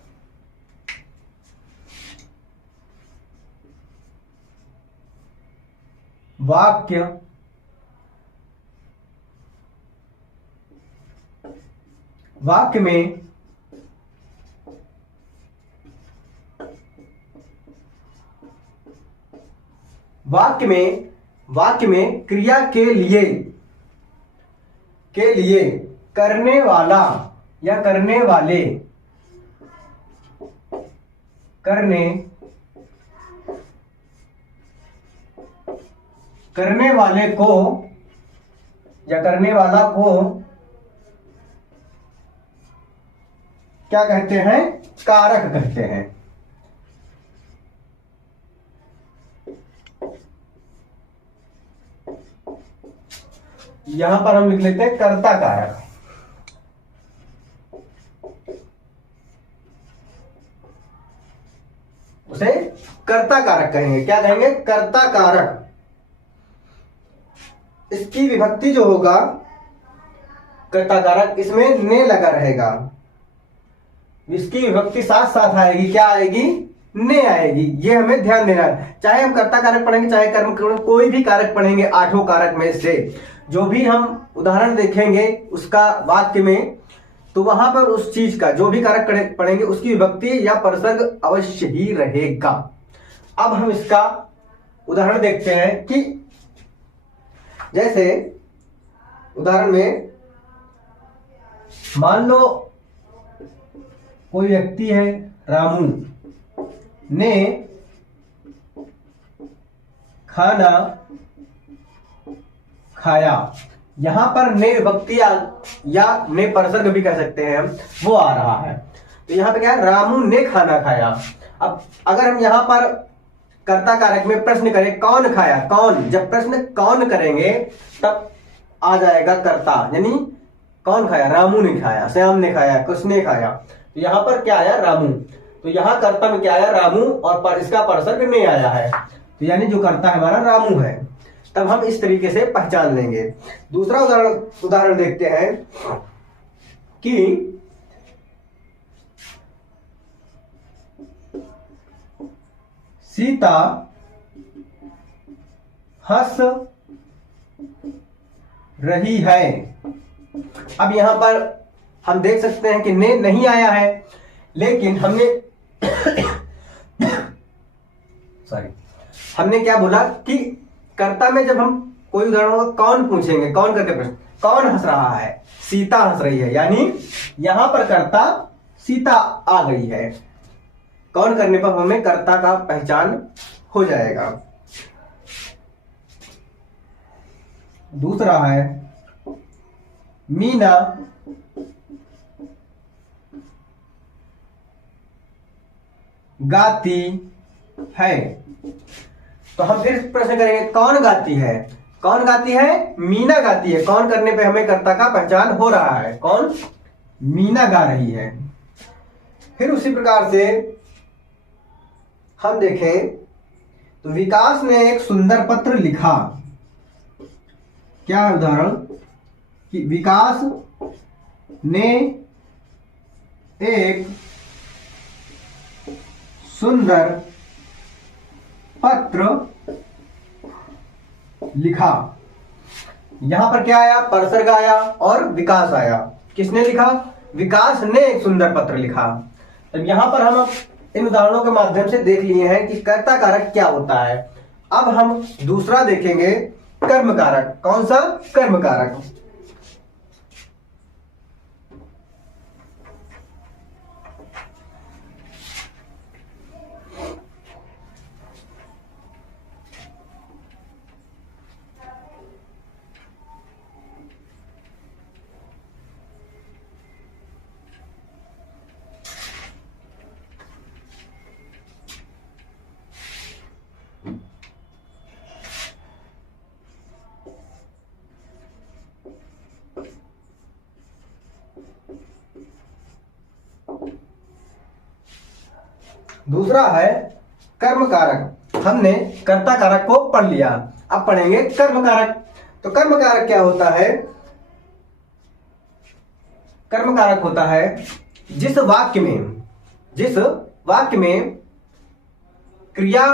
वाक्य में क्रिया के लिए करने वाला या करने वाले, करने वाले को या करने वाला को क्या कहते हैं? कारक कहते हैं। यहां पर हम लिख लेते हैं कर्ता कारक। उसे कर्ता कारक कहेंगे। क्या कहेंगे? कर्ता कारक। इसकी विभक्ति जो होगा कर्ता कारक, इसमें ने लगा रहेगा। इसकी विभक्ति साथ साथ आएगी। क्या आएगी? ने आएगी। ये हमें ध्यान देना है। चाहे हम कर्ता कारक पढ़ेंगे, चाहे कर्म कोई भी कारक पढ़ेंगे, 8 कारक में से जो भी हम उदाहरण देखेंगे उसका वाक्य में, तो वहां पर उस चीज का जो भी कारक पढ़ेंगे उसकी विभक्ति या परसर्ग अवश्य ही रहेगा। अब हम इसका उदाहरण देखते हैं कि जैसे उदाहरण में मान लो कोई व्यक्ति है रामू ने खाना खाया। यहां पर ने व्यक्ति या ने पर्सन भी कह सकते हैं हम, वो आ रहा है। तो यहां पे क्या है, रामू ने खाना खाया। अब अगर हम यहां पर कर्ता कारक में प्रश्न करें कौन खाया, कौन, जब प्रश्न कौन करेंगे तब आ जाएगा कर्ता, यानी कौन खाया, रामू ने खाया, श्याम ने खाया, कृष्ण ने खाया। तो यहां पर क्या आया, रामू। तो यहां कर्ता में क्या आया, रामू, और इसका पर्सन ने आया है, तो यानी जो कर्ता है हमारा रामू है। तब हम इस तरीके से पहचान लेंगे। दूसरा उदाहरण देखते हैं कि सीता हंस रही है। अब यहां पर हम देख सकते हैं कि ने नहीं आया है, लेकिन हमने सॉरी हमने क्या बोला कि कर्ता में जब हम कोई उदाहरण होगा कौन पूछेंगे, कौन करके प्रश्न, कौन हंस रहा है, सीता हंस रही है, यानी यहां पर कर्ता सीता आ गई है। कौन करने पर हमें कर्ता का पहचान हो जाएगा। दूसरा है मीना गाती है। तो हम फिर प्रश्न करेंगे कौन गाती है, कौन गाती है, मीना गाती है। कौन करने पे हमें कर्ता का पहचान हो रहा है, कौन, मीना गा रही है। फिर उसी प्रकार से हम देखें तो विकास ने एक सुंदर पत्र लिखा। क्या है उदाहरण कि विकास ने एक सुंदर पत्र लिखा। यहां पर क्या आया, पर्सर आया और विकास आया। किसने लिखा, विकास ने एक सुंदर पत्र लिखा। तो यहां पर हम इन उदाहरणों के माध्यम से देख लिए हैं कि कर्ता कारक क्या होता है। अब हम दूसरा देखेंगे कर्म कारक। कौन सा, कर्म कारक। दूसरा है कर्म कारक। हमने कर्ता कारक को पढ़ लिया, अब पढ़ेंगे कर्म कारक। तो कर्म कारक क्या होता है, कर्म कारक होता है जिस वाक्य में क्रिया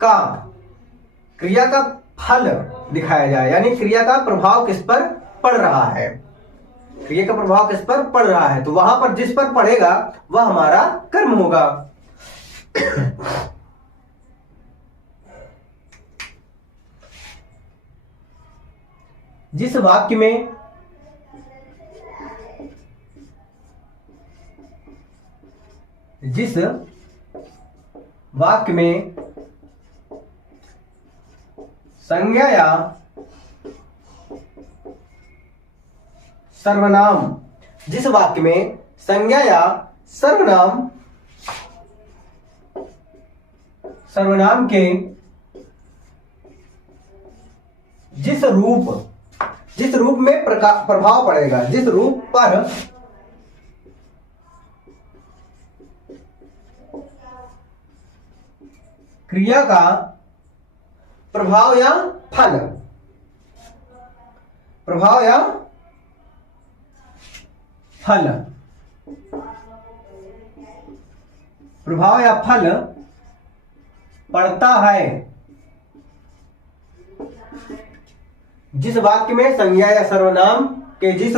का फल दिखाया जाए, यानी क्रिया का प्रभाव किस पर पड़ रहा है, क्रिया का प्रभाव किस पर पड़ रहा है, तो वहां पर जिस पर पड़ेगा वह हमारा कर्म होगा। जिस वाक्य में संज्ञा या सर्वनाम, जिस वाक्य में संज्ञा या सर्वनाम के जिस रूप में प्रभाव पड़ेगा, जिस रूप पर क्रिया का प्रभाव या फल, पड़ता है। जिस वाक्य में संज्ञा या सर्वनाम के जिस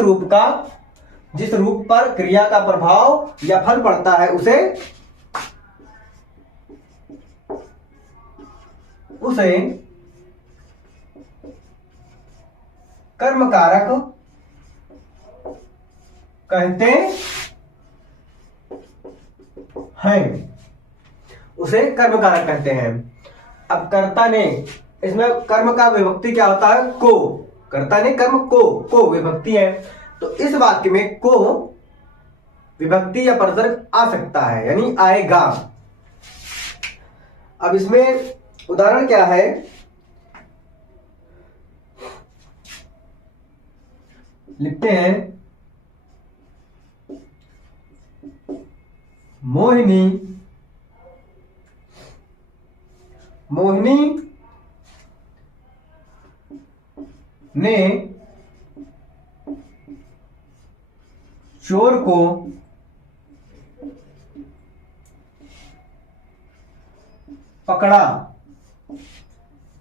रूप पर क्रिया का प्रभाव या फल पड़ता है उसे कर्म कारक कहते हैं, उसे कर्म कारक कहते हैं। अब कर्ता ने, इसमें कर्म का विभक्ति क्या होता है? को। कर्ता ने कर्म को विभक्ति है, तो इस वाक्य में को विभक्ति या परसर्ग आ सकता है, यानी आएगा। अब इसमें उदाहरण क्या है? लिखते हैं, मोहिनी ने चोर को पकड़ा।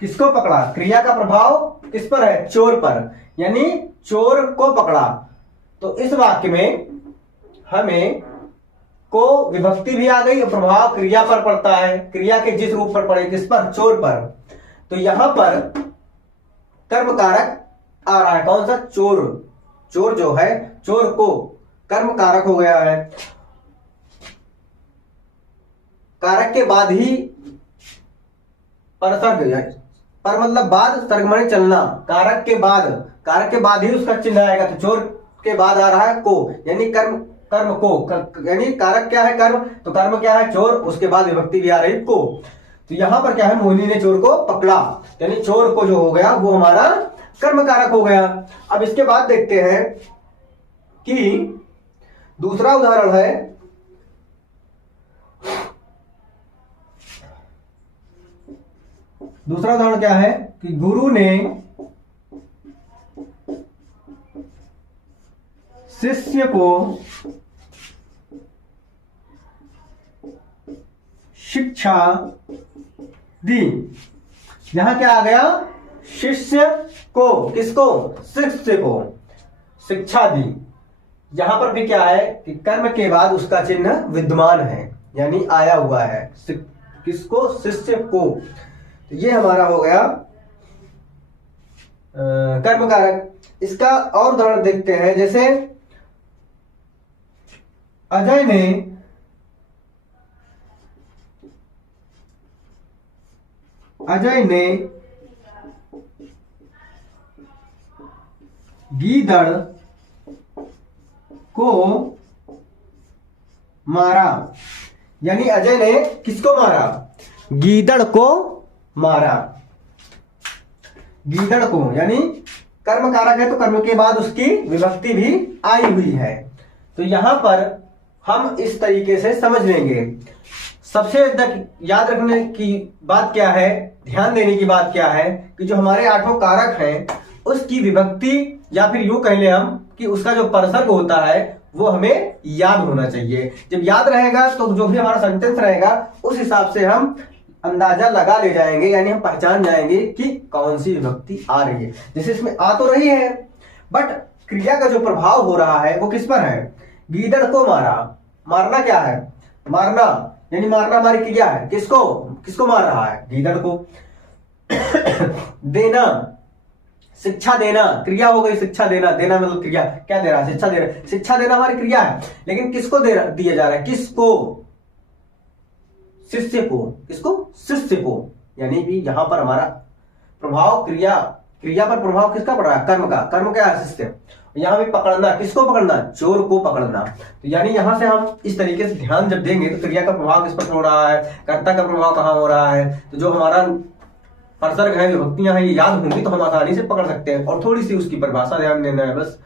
किसको पकड़ा? क्रिया का प्रभाव किस पर है? चोर पर, यानी चोर को पकड़ा। तो इस वाक्य में हमें को विभक्ति भी आ गई और प्रभाव क्रिया पर पड़ता है। क्रिया के जिस रूप पर पड़े, किस पर? चोर पर। तो यहां पर कर्म कारक आ रहा है, कौन सा? चोर। चोर जो है, चोर को कर्म कारक हो गया है। कारक के बाद ही परसर्ग, पर मतलब बाद, सर्ग माने चलना। कारक के बाद ही उसका चिन्ह आएगा। तो चोर के बाद आ रहा है को, यानी कर्म को, यानी कारक क्या है? कर्म। तो कर्म क्या है? चोर। उसके बाद विभक्ति भी आ रही को। तो यहां पर क्या है? मोहिनी ने चोर को पकड़ा, यानी चोर को जो हो गया वो हमारा कर्म कारक हो गया। अब इसके बाद देखते हैं कि दूसरा उदाहरण है, दूसरा उदाहरण क्या है कि गुरु ने शिष्य को शिक्षा दी। यहां क्या आ गया? शिष्य को। किसको? शिष्य को शिक्षा दी। यहां पर भी क्या है कि कर्म के बाद उसका चिन्ह विद्यमान है, यानी आया हुआ है। किसको? शिष्य को। तो ये हमारा हो गया कर्म कारक। इसका और उदाहरण देखते हैं, जैसे अजय ने गीदड़ को मारा, यानी अजय ने किसको मारा? गीदड़ को मारा। गीदड़ को, यानी कर्म कारक है तो कर्म के बाद उसकी विभक्ति भी आई हुई है। तो यहां पर हम इस तरीके से समझ लेंगे। सबसे याद रखने की बात क्या है, ध्यान देने की बात क्या है कि जो हमारे आठों कारक हैं उसकी विभक्ति, या फिर यूं कह ले हम कि उसका जो परसर्ग होता है वो हमें याद होना चाहिए। जब याद रहेगा तो जो भी हमारा सेंटेंस रहेगा उस हिसाब से हम अंदाजा लगा ले जाएंगे, यानी हम पहचान जाएंगे कि कौन सी विभक्ति आ रही है। जैसे इसमें आ तो रही है, बट क्रिया का जो प्रभाव हो रहा है वो किस पर है? गीदड़ को मारा। मारना क्या है? मारना, यानी मारना हमारी क्रिया है। किसको मार रहा है? गीदड़ को। देना, शिक्षा देना, क्रिया हो गई। शिक्षा देना, देना मतलब क्रिया। क्या दे रहा है? शिक्षा दे रहा है। शिक्षा देना हमारी क्रिया है, लेकिन किसको दिया जा रहा है? किसको? शिष्य को। किसको? शिष्य को। यानी कि यहां पर हमारा प्रभाव क्रिया पर प्रभाव किसका पड़ रहा है? कर्म का। कर्म क्या है? शिष्य। यहां भी पकड़ना, किसको पकड़ना? चोर को पकड़ना। तो यानी यहां से हम इस तरीके से ध्यान जब देंगे तो क्रिया का प्रभाव किस पर हो रहा है, कर्ता का प्रभाव कहां हो रहा है, तो जो हमारा परसर्ग है, विभक्तियां हैं, ये याद होंगी तो हम आसानी से पकड़ सकते हैं। और थोड़ी सी उसकी परिभाषा ध्यान देना है बस।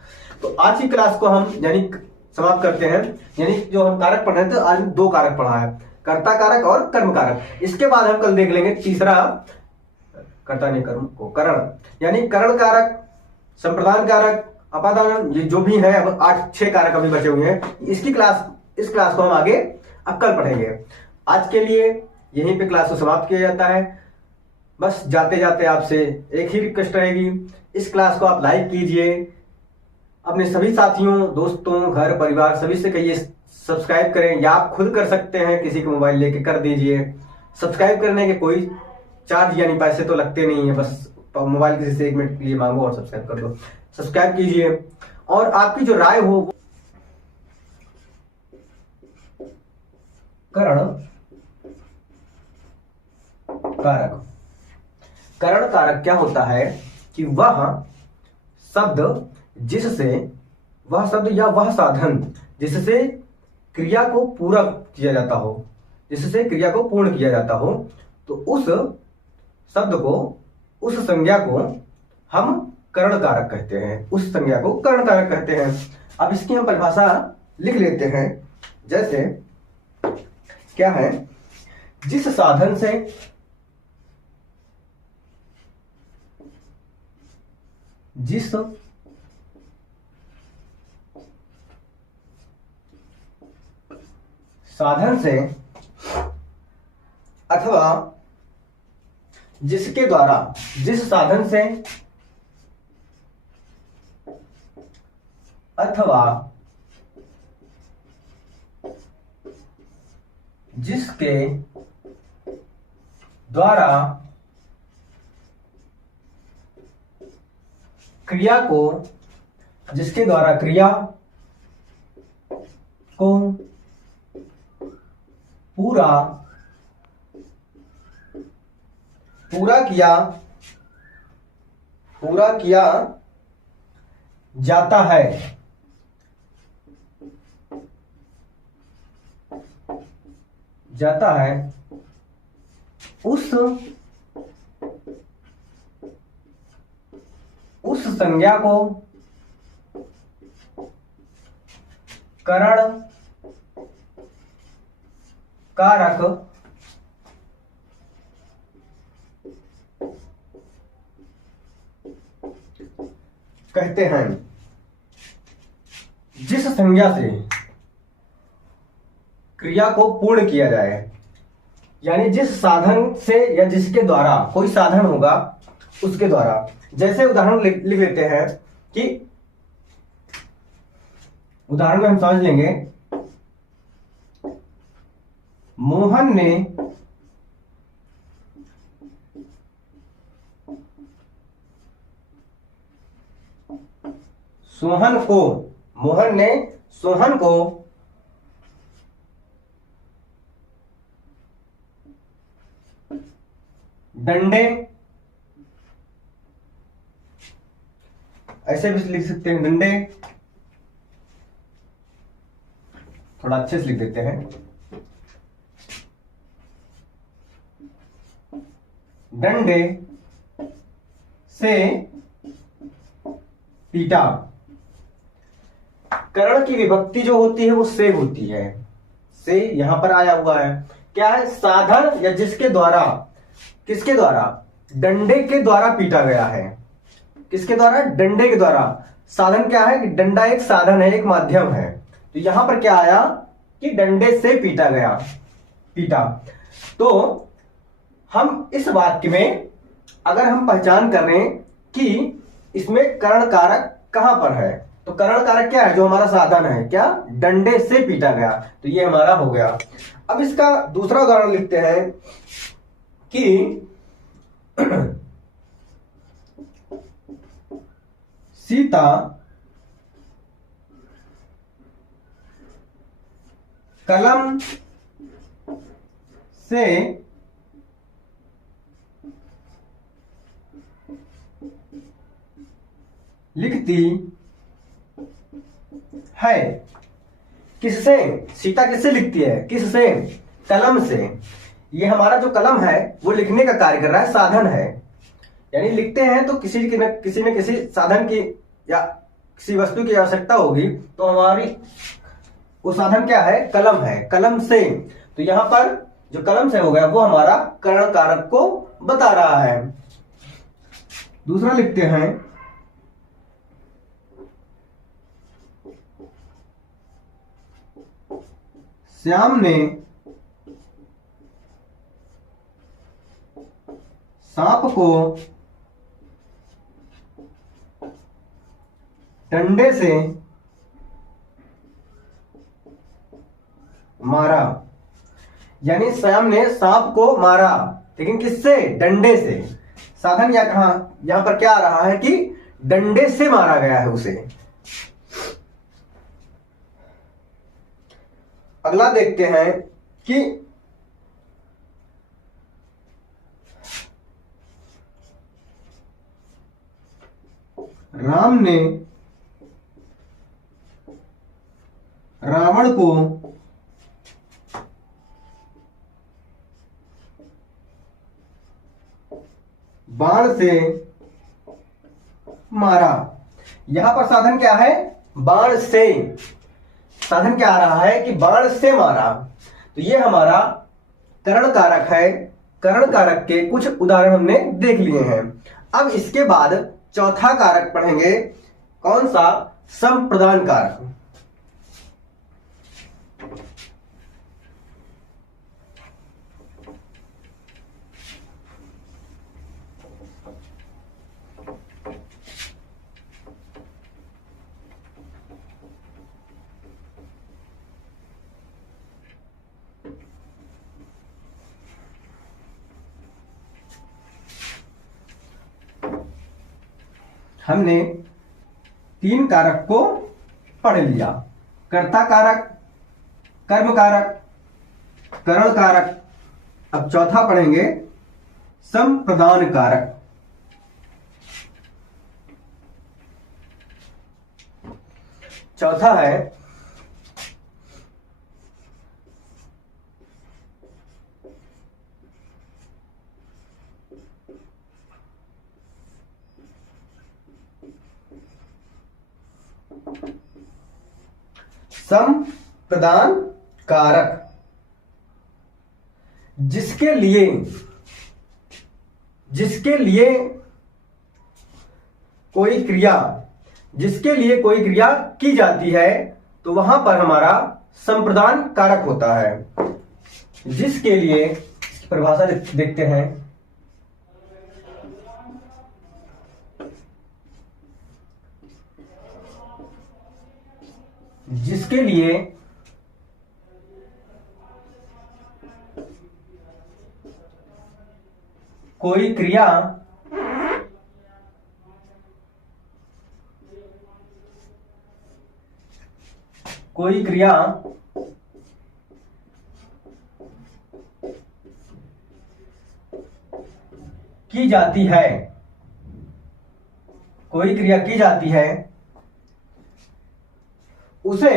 तो आज की क्लास को हम यानी समाप्त करते हैं। यानी जो हम कारक पढ़ रहे थे, आज 2 कारक पढ़ा है, कर्ता कारक और कर्म कारक। इसके बाद हम कल देख लेंगे तीसरा, कर्ता ने कर्म को करण, यानी करण कारक, संप्रदान कारक, अपादान, ये जो भी है। अब 8-6 कारक अभी बचे हुए हैं। इस क्लास को हम आगे अब कल पढ़ेंगे। आज के लिए यहीं पे क्लास को समाप्त किया जाता है। बस जाते जाते आपसे एक ही रिक्वेस्ट रहेगी, इस क्लास को आप लाइक कीजिए, अपने सभी साथियों, दोस्तों, घर परिवार सभी से कहिए सब्सक्राइब करें, या आप खुद कर सकते हैं, किसी का मोबाइल लेके कर दीजिए। सब्सक्राइब करने के कोई चार्ज यानी पैसे तो लगते नहीं है, बस मोबाइल किसी से 1 मिनट के लिए मांगो और सब्सक्राइब कर दो। सब्सक्राइब कीजिए और आपकी जो राय हो करण कारक। करण कारक क्या होता है कि वह शब्द या वह साधन जिससे क्रिया को पूरा किया जाता हो, जिससे क्रिया को पूर्ण किया जाता हो, तो उस शब्द को, उस संज्ञा को हम करण कारक कहते हैं, उस संज्ञा को करण कारक कहते हैं। अब इसकी हम परिभाषा लिख लेते हैं। जैसे क्या है, जिस साधन से अथवा जिसके द्वारा, जिस साधन से अथवा जिसके द्वारा क्रिया को, जिसके द्वारा क्रिया को पूरा किया जाता है, उस संज्ञा को करण कारक कहते हैं। जिस संज्ञा से क्रिया को पूर्ण किया जाए, यानी जिस साधन से या जिसके द्वारा, कोई साधन होगा उसके द्वारा। जैसे उदाहरण लिख लेते हैं कि उदाहरण में हम समझ लेंगे, मोहन ने सोहन को डंडे, ऐसे भी लिख सकते हैं डंडे, थोड़ा अच्छे से लिख देते हैं, डंडे से पीटा। करण की विभक्ति जो होती है वो से होती है, से यहां पर आया हुआ है। क्या है, साधन या जिसके द्वारा, किसके द्वारा, डंडे के द्वारा पीटा गया है। किसके द्वारा, डंडे के द्वारा। साधन क्या है कि डंडा एक साधन है, एक माध्यम है। तो यहां पर क्या आया कि डंडे से पीटा। तो हम इस वाक्य में अगर हम पहचान कर रहे हैं कि इसमें करण कारक कहां पर है, तो करण कारक क्या है, जो हमारा साधन है, क्या, डंडे से पीटा गया, तो ये हमारा हो गया। अब इसका दूसरा उदाहरण लिखते हैं कि सीता कलम से लिखती है। किससे, सीता किससे लिखती है, किससे, कलम से। ये हमारा जो कलम है वो लिखने का कार्य कर रहा है, साधन है। यानी लिखते हैं तो किसी न किसी साधन की या किसी वस्तु की आवश्यकता होगी, तो हमारी वो साधन क्या है, कलम है, कलम से। तो यहां पर जो कलम से हो गया वो हमारा करण कारक को बता रहा है। दूसरा लिखते हैं, श्याम ने सांप को डंडे से मारा। यानी श्याम ने सांप को मारा, लेकिन किससे, डंडे से। साधन या कहां, यहां पर क्या आ रहा है कि डंडे से मारा गया है उसे। अगला देखते हैं कि राम ने रावण को बाण से मारा। यहां पर साधन क्या है? बाण से। साधन क्या आ रहा है कि बाण से मारा। तो ये हमारा करण कारक है। करण कारक के कुछ उदाहरण हमने देख लिए हैं। अब इसके बाद चौथा कारक पढ़ेंगे। कौन सा? संप्रदान कारक। हमने 3 कारक को पढ़ लिया। कर्ता कारक, कर्म कारक, करण कारक। अब चौथा पढ़ेंगे संप्रदान कारक। चौथा है संप्रदान कारक। जिसके लिए कोई क्रिया की जाती है तो वहां पर हमारा संप्रदान कारक होता है। जिसके लिए परिभाषा देखते हैं। जिसके लिए कोई क्रिया की जाती है, उसे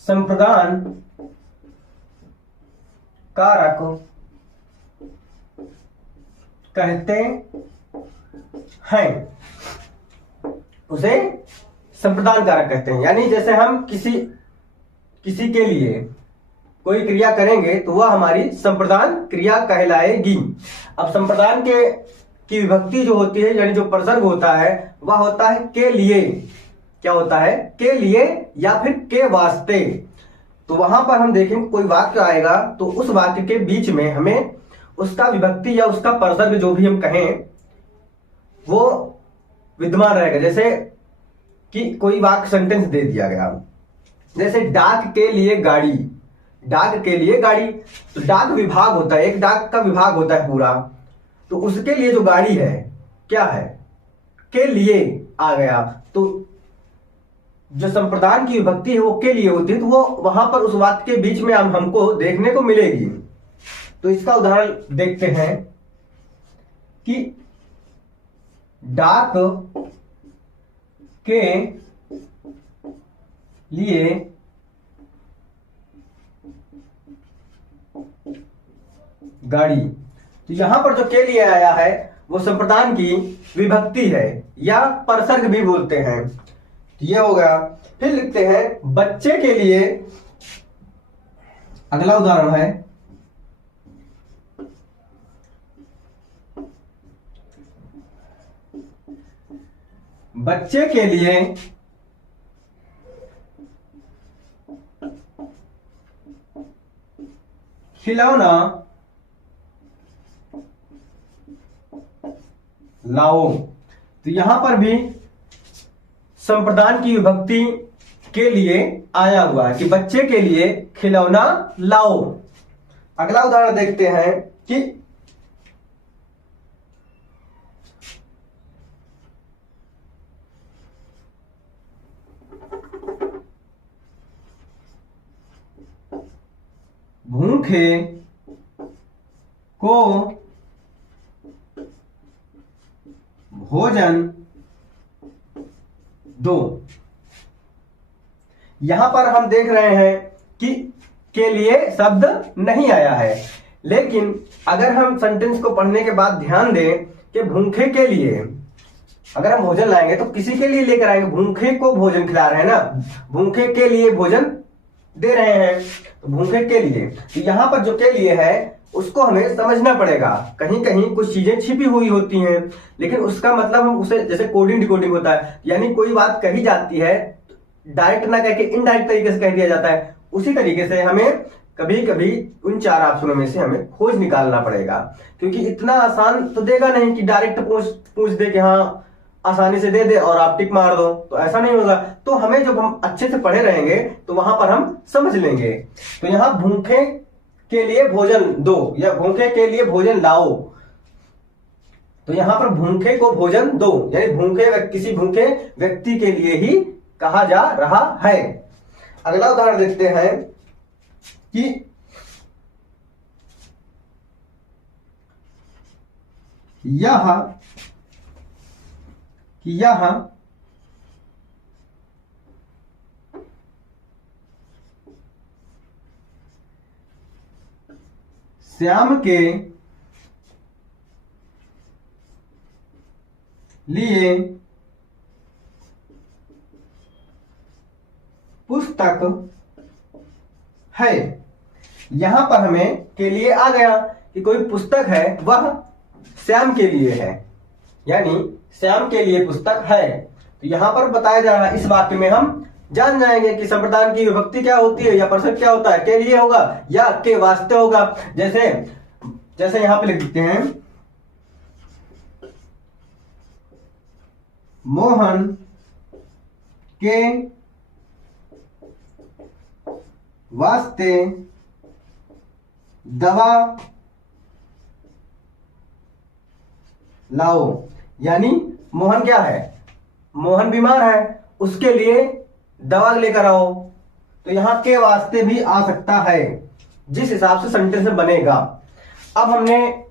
संप्रदान कारक कहते हैं। उसे संप्रदान कारक कहते हैं। यानी जैसे हम किसी के लिए कोई क्रिया करेंगे तो वह हमारी संप्रदान क्रिया कहलाएगी। अब संप्रदान की विभक्ति जो होती है, यानी जो प्रसर्ग होता है, वह होता है के लिए। क्या होता है? के लिए या फिर के वास्ते। तो वहां पर हम देखेंगे कोई वाक्य आएगा तो उस वाक्य के बीच में हमें उसका विभक्ति या उसका प्रसर्ग जो भी हम कहें वो विद्यमान रहेगा। जैसे कि कोई वाक्य सेंटेंस दे दिया गया, जैसे डाक के लिए गाड़ी। तो डाक विभाग होता है, एक डाक का विभाग होता है पूरा। तो उसके लिए जो गाड़ी है क्या है? के लिए आ गया। तो जो संप्रदान की विभक्ति है वो के लिए होती है, तो वो वहां पर उस वाक्य के बीच में हमको देखने को मिलेगी। तो इसका उदाहरण देखते हैं कि डाक के लिए गाड़ी। तो यहां पर जो के लिए आया है वो संप्रदान की विभक्ति है या परसर्ग भी बोलते हैं। तो ये हो गया। फिर लिखते हैं बच्चे के लिए। अगला उदाहरण है बच्चे के लिए खिलौना लाओ। तो यहां पर भी संप्रदान की विभक्ति के लिए आया हुआ है कि बच्चे के लिए खिलौना लाओ। अगला उदाहरण देखते हैं कि भूखे को भोजन दो। यहां पर हम देख रहे हैं कि के लिए शब्द नहीं आया है, लेकिन अगर हम सेंटेंस को पढ़ने के बाद ध्यान दें कि भूखे के लिए अगर हम भोजन लाएंगे तो किसी के लिए लेकर आएंगे, भूखे को भोजन खिला रहे हैं ना, भूखे के लिए भोजन दे रहे हैं, तो भूखे के लिए, तो यहां पर जो के लिए है उसको हमें समझना पड़ेगा। कहीं कहीं कुछ चीजें छिपी हुई होती हैं, लेकिन उसका मतलब हम उसे, जैसे कोडिंग डिकोडिंग होता है, यानी कोई बात कही जाती है डायरेक्ट ना कह के इनडायरेक्ट तरीके से कह दिया जाता है, उसी तरीके से हमें कभी कभी उन चार ऑप्शनों में से हमें खोज निकालना पड़ेगा, क्योंकि इतना आसान तो देगा नहीं कि डायरेक्ट पूछ पूछ दे कि हाँ आसानी से दे दे और आप टिक मार दो, तो ऐसा नहीं होगा। तो हमें जब हम अच्छे से पढ़े रहेंगे तो वहां पर हम समझ लेंगे। तो यहां भूखे के लिए भोजन दो या भूखे के लिए भोजन लाओ, तो यहां पर भूखे को भोजन दो यानी किसी भूखे व्यक्ति के लिए ही कहा जा रहा है। अगला उदाहरण देखते हैं कि यह श्याम के लिए पुस्तक है। यहां पर हमें के लिए आ गया कि कोई पुस्तक है, वह श्याम के लिए है, यानी श्याम के लिए पुस्तक है। तो यहां पर बताया जा रहा है, इस वाक्य में हम जान जाएंगे कि संप्रदान की विभक्ति क्या होती है या प्रसंग क्या होता है, के लिए होगा या के वास्ते होगा। जैसे जैसे यहां पे लिख देते हैं, मोहन के वास्ते दवा लाओ, यानी मोहन क्या है, मोहन बीमार है, उसके लिए दवा लेकर आओ। तो यहां के वास्ते भी आ सकता है, जिस हिसाब से सेंटेंस में बनेगा। अब हमने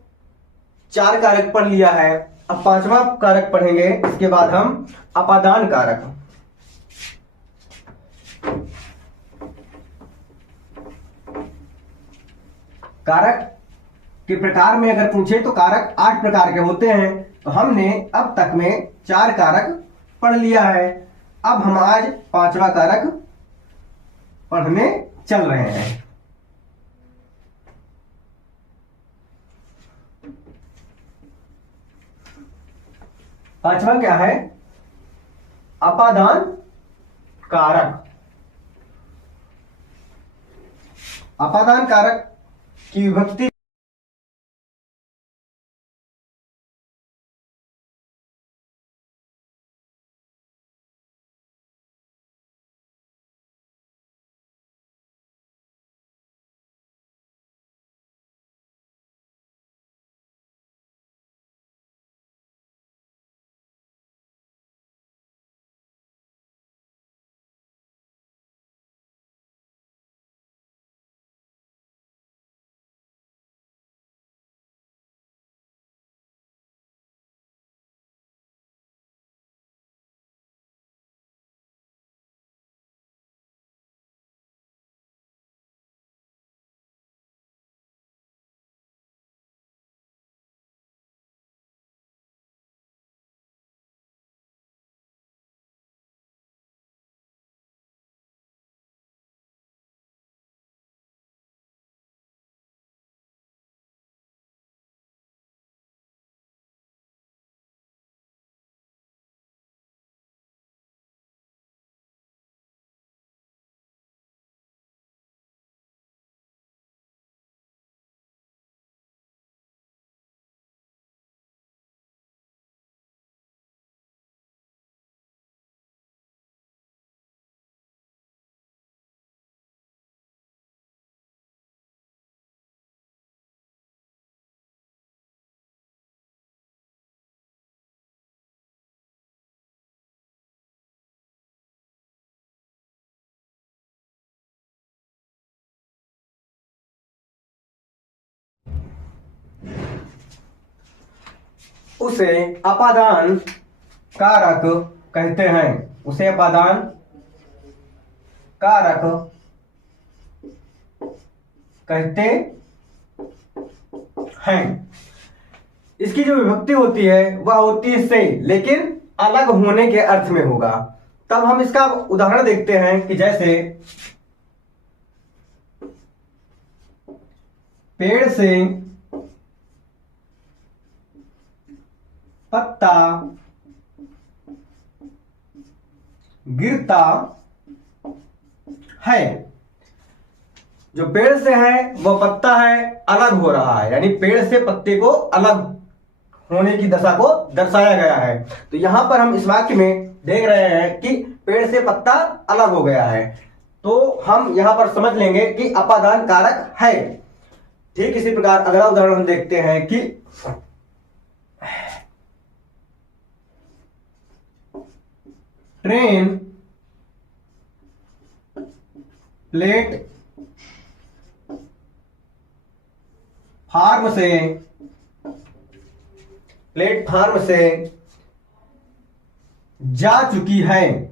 चार कारक पढ़ लिया है, अब पांचवा कारक पढ़ेंगे, इसके बाद हम अपादान कारक। कारक के प्रकार में अगर पूछे तो कारक 8 प्रकार के होते हैं, तो हमने अब तक में 4 कारक पढ़ लिया है। अब हम आज पांचवा कारक पढ़ने चल रहे हैं। पांचवा क्या है, अपादान कारक। अपादान कारक की विभक्ति उसे अपादान कारक कहते हैं। उसे अपादान कारक कहते हैं। इसकी जो विभक्ति होती है वह होती है से, लेकिन अलग होने के अर्थ में होगा। तब हम इसका उदाहरण देखते हैं कि जैसे पेड़ से पत्ता गिरता है। जो पेड़ से है वो पत्ता है अलग हो रहा है, यानी पेड़ से पत्ते को अलग होने की दशा को दर्शाया गया है। तो यहां पर हम इस वाक्य में देख रहे हैं कि पेड़ से पत्ता अलग हो गया है, तो हम यहां पर समझ लेंगे कि अपादान कारक है। ठीक इसी प्रकार अगला उदाहरण हम देखते हैं कि ट्रेन प्लेटफार्म से जा चुकी है,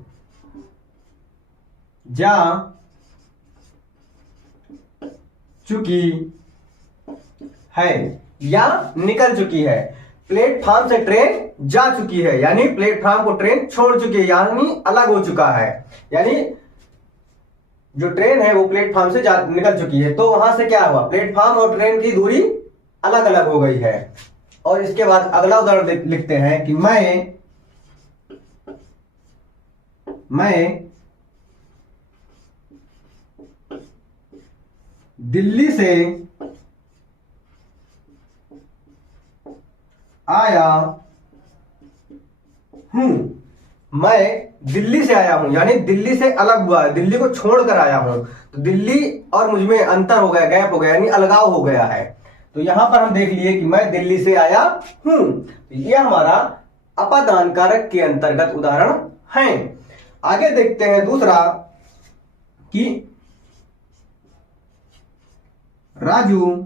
या निकल चुकी है। प्लेटफार्म से ट्रेन जा चुकी है यानी प्लेटफार्म को ट्रेन छोड़ चुकी है, यानी अलग हो चुका है, यानी जो ट्रेन है वो प्लेटफार्म से निकल चुकी है। तो वहां से क्या हुआ, प्लेटफार्म और ट्रेन की दूरी अलग अलग हो गई है। और इसके बाद अगला उदाहरण लिखते हैं कि मैं दिल्ली से आया हूं। मैं दिल्ली से आया हूं यानी दिल्ली से अलग हुआ है, दिल्ली को छोड़कर आया हूं। तो दिल्ली और मुझ में अंतर हो गया, गैप हो गया, यानी अलगाव हो गया है। तो यहां पर हम देख लिए कि मैं दिल्ली से आया हूं। यह हमारा अपादान कारक के अंतर्गत उदाहरण है। आगे देखते हैं दूसरा कि राजू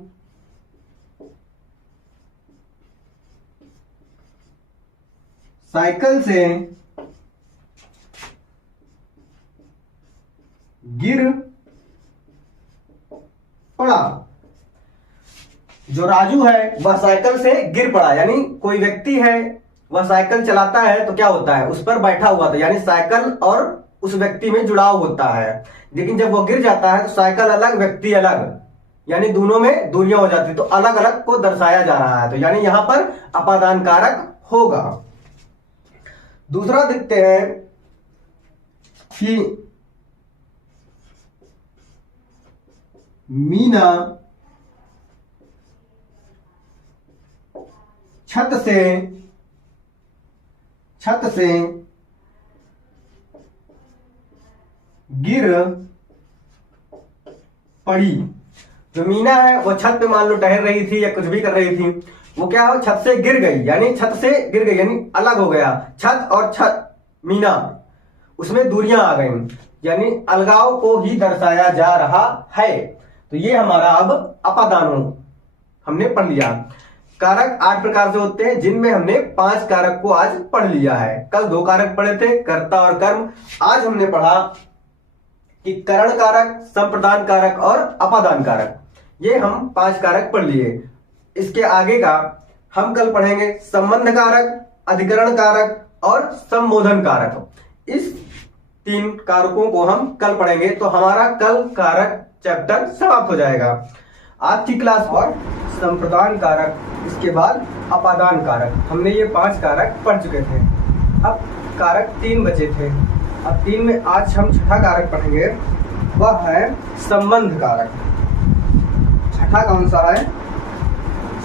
साइकिल से गिर पड़ा। जो राजू है वह साइकिल से गिर पड़ा, यानी कोई व्यक्ति है वह साइकिल चलाता है तो क्या होता है, उस पर बैठा हुआ था, यानी साइकिल और उस व्यक्ति में जुड़ाव होता है। लेकिन जब वो गिर जाता है तो साइकिल अलग व्यक्ति अलग, यानी दोनों में दूरियां हो जाती है, तो अलग अलग को दर्शाया जा रहा है। तो यानी यहां पर अपादान कारक होगा। दूसरा देखते हैं कि मीना छत से गिर पड़ी। जो मीना है वो छत पे मान लो टहल रही थी या कुछ भी कर रही थी, वो क्या हो, छत से गिर गई, यानी छत से गिर गई यानी अलग हो गया। छत और छत मीना उसमें दूरियां आ गई, यानी अलगाव को ही दर्शाया जा रहा है। तो ये हमारा अब अपादान हमने पढ़ लिया। कारक 8 प्रकार से होते हैं, जिनमें हमने 5 कारक को आज पढ़ लिया है। कल 2 कारक पढ़े थे, कर्ता और कर्म। आज हमने पढ़ा कि करण कारक, संप्रदान कारक और अपादान कारक, ये हम 5 कारक पढ़ लिए। इसके आगे का हम कल पढ़ेंगे संबंध कारक, अधिकरण कारक और संबोधन कारक। इस 3 कारकों को हम कल पढ़ेंगे, तो हमारा कल कारक चैप्टर समाप्त हो जाएगा। आज की क्लास और संप्रदान कारक, इसके बाद अपादान कारक, हमने ये 5 कारक पढ़ चुके थे। अब कारक 3 बचे थे। अब 3 में आज हम छठा कारक पढ़ेंगे, वह है संबंध कारक। छठा कौन सा है,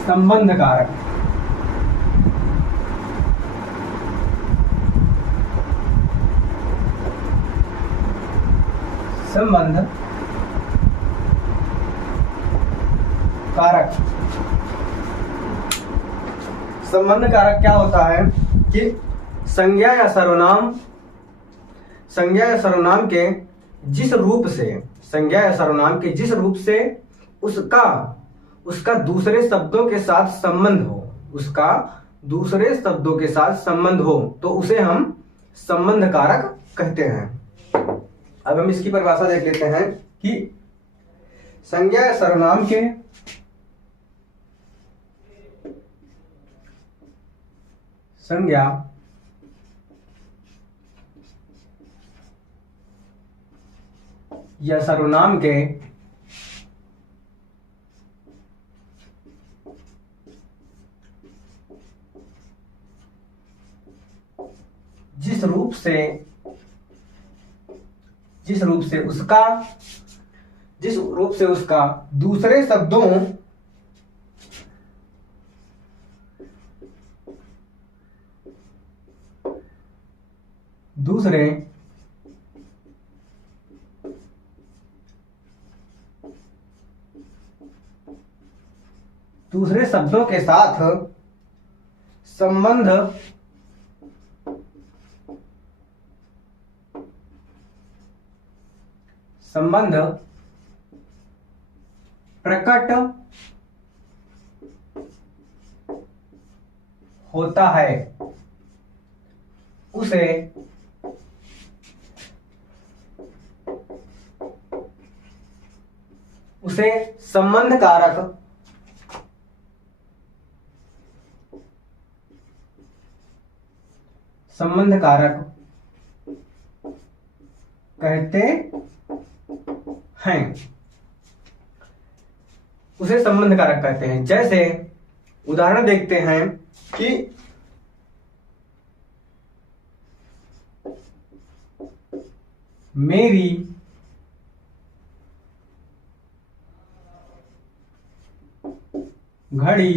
संबंध कारक। संबंध कारक। संबंध कारक क्या होता है कि संज्ञा या सर्वनाम के जिस रूप से उसका दूसरे शब्दों के साथ संबंध हो, उसका दूसरे शब्दों के साथ संबंध हो तो उसे हम संबंध कारक कहते हैं। अब हम इसकी परिभाषा देख लेते हैं कि संज्ञा या सर्वनाम के संज्ञा या सर्वनाम के जिस रूप से उसका दूसरे शब्दों दूसरे शब्दों के साथ संबंध प्रकट होता है उसे संबंध कारक कहते हैं। उसे संबंध कारक कहते हैं। जैसे उदाहरण देखते हैं कि मेरी घड़ी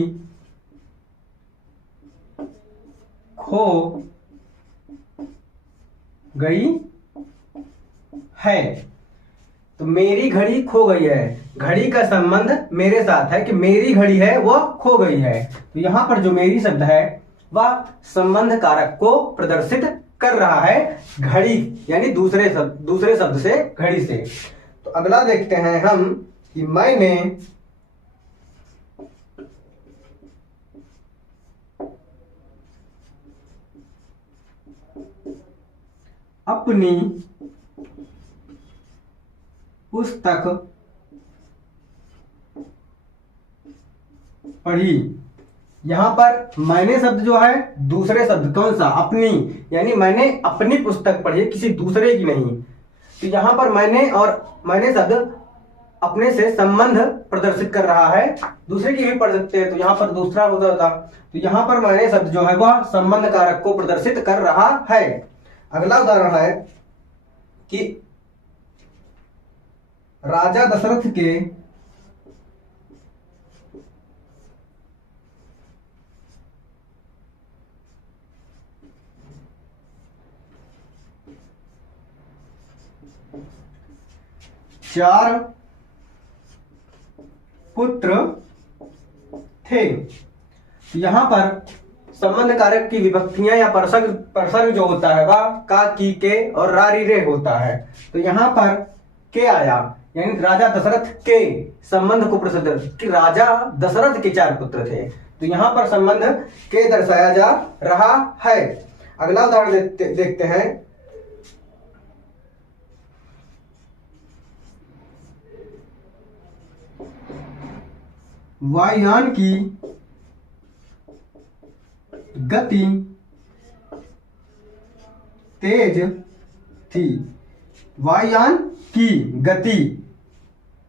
खो गई है। तो मेरी घड़ी खो गई है, घड़ी का संबंध मेरे साथ है कि मेरी घड़ी है वह खो गई है। तो यहां पर जो मेरी शब्द है वह संबंध कारक को प्रदर्शित कर रहा है घड़ी यानी दूसरे शब्द से, घड़ी से। तो अगला देखते हैं हम कि मैंने अपनी पुस्तक पढ़ी। यहां पर मैंने शब्द जो है दूसरे शब्द कौन सा, अपनी, यानी मैंने अपनी पुस्तक पढ़ी, किसी दूसरे की नहीं। तो यहां पर मैंने शब्द अपने से संबंध प्रदर्शित कर रहा है, दूसरे की भी पढ़ सकते हैं तो यहां पर दूसरा होता था। तो यहां पर मैंने शब्द जो है वह संबंध कारक को प्रदर्शित कर रहा है। अगला उदाहरण है कि राजा दशरथ के चार पुत्र थे। यहां पर संबंध कारक की विभक्तियां या प्रसर्ग जो होता है वह का, की, के और रा, री, रे होता है। तो यहां पर के आया यानी राजा दशरथ के संबंध को प्रदर्शित कि राजा दशरथ के 4 पुत्र थे। तो यहां पर संबंध के दर्शाया जा रहा है। अगला उदाहरण देखते हैं। वायुयान की गति तेज थी। वायुयान की गति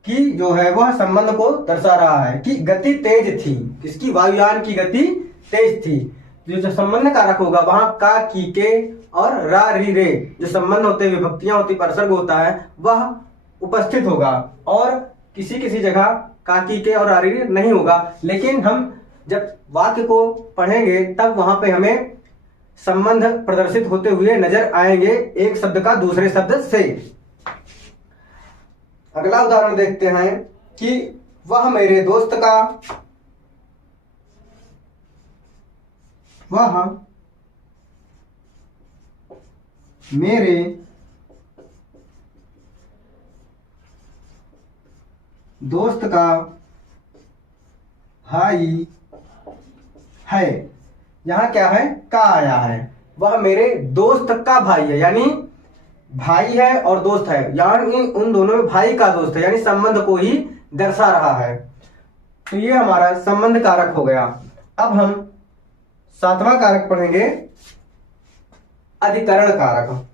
की जो है वह संबंध को दर्शा रहा है कि गति तेज थी। किसकी? वायुयान की गति तेज थी। जो संबंध कारक होगा वहां का, की, के और रा, री, रे जो संबंध होते हैं, विभक्तियां होती, प्रसर्ग होता है वह उपस्थित होगा। और किसी जगह का, की, के और रा, री, रे नहीं होगा। लेकिन हम जब वाक्य को पढ़ेंगे तब वहां पे हमें संबंध प्रदर्शित होते हुए नजर आएंगे एक शब्द का दूसरे शब्द से। अगला उदाहरण देखते हैं कि वह मेरे दोस्त का भाई है। यहाँ क्या है, का आया है, वह मेरे दोस्त का भाई है, यानी भाई है और दोस्त है, यानी उन दोनों में भाई का दोस्त है, यानी संबंध को ही दर्शा रहा है। तो ये हमारा संबंध कारक हो गया। अब हम सातवां कारक पढ़ेंगे, अधिकरण कारक।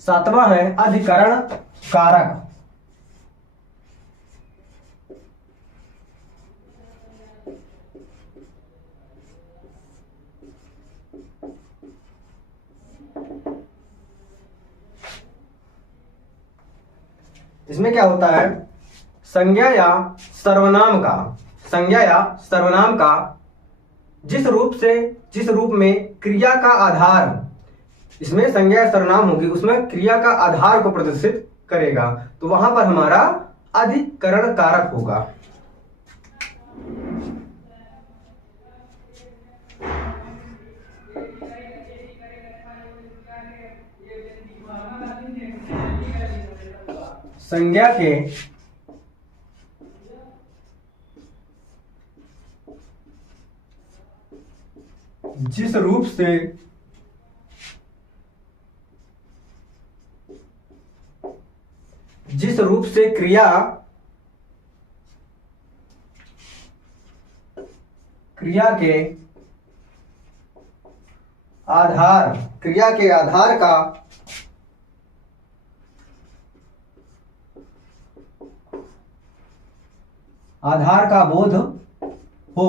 सातवां है अधिकरण कारक। इसमें क्या होता है, संज्ञा या सर्वनाम का जिस रूप में क्रिया का आधार, इसमें संज्ञा या सर्वनाम होगी, उसमें क्रिया का आधार को प्रदर्शित करेगा, तो वहां पर हमारा अधिकरण कारक होगा। संज्ञा के जिस रूप से क्रिया के आधार का बोध हो,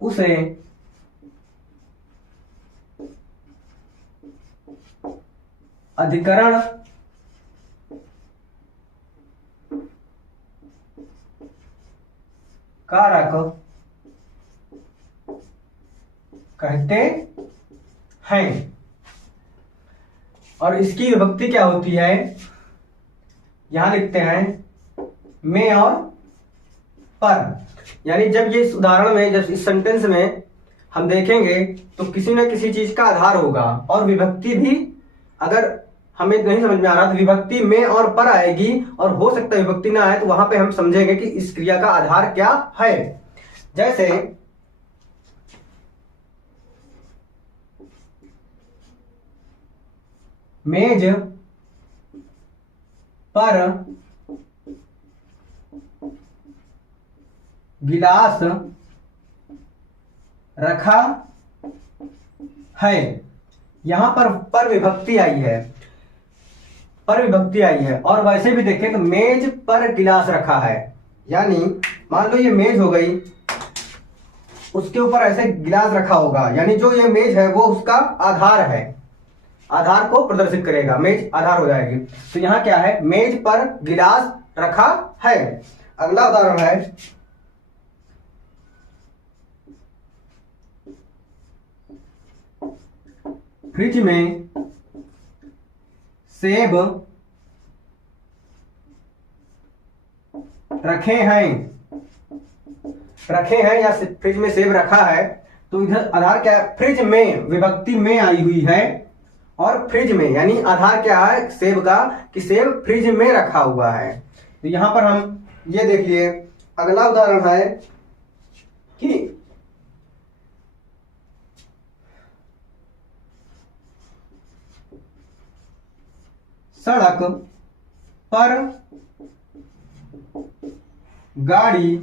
उसे अधिकरण कारक कहते हैं। और इसकी विभक्ति क्या होती है, यहां लिखते हैं में और पर, यानी जब ये इस उदाहरण में, जब इस सेंटेंस में हम देखेंगे तो किसी न किसी चीज का आधार होगा, और विभक्ति भी अगर हमें नहीं समझ में आ रहा तो विभक्ति में और पर आएगी, और हो सकता है विभक्ति ना आए, तो वहां पे हम समझेंगे कि इस क्रिया का आधार क्या है। जैसे मेज पर गिलास रखा है, यहां पर विभक्ति आई है, और वैसे भी देखें तो मेज पर गिलास रखा है, यानी मान लो ये मेज हो गई, उसके ऊपर ऐसे गिलास रखा होगा, यानी जो ये मेज है वो उसका आधार है, आधार को प्रदर्शित करेगा, मेज आधार हो जाएगी। तो यहाँ क्या है, मेज पर गिलास रखा है। अगला उदाहरण है फ्रिज में सेब रखे हैं या फ्रिज में सेब रखा है, तो इधर आधार क्या है, फ्रिज में, विभक्ति में आई हुई है, और फ्रिज में यानी आधार क्या है सेब का, कि सेब फ्रिज में रखा हुआ है। तो यहां पर हम ये देखिए, अगला उदाहरण है कि सड़क पर गाड़ी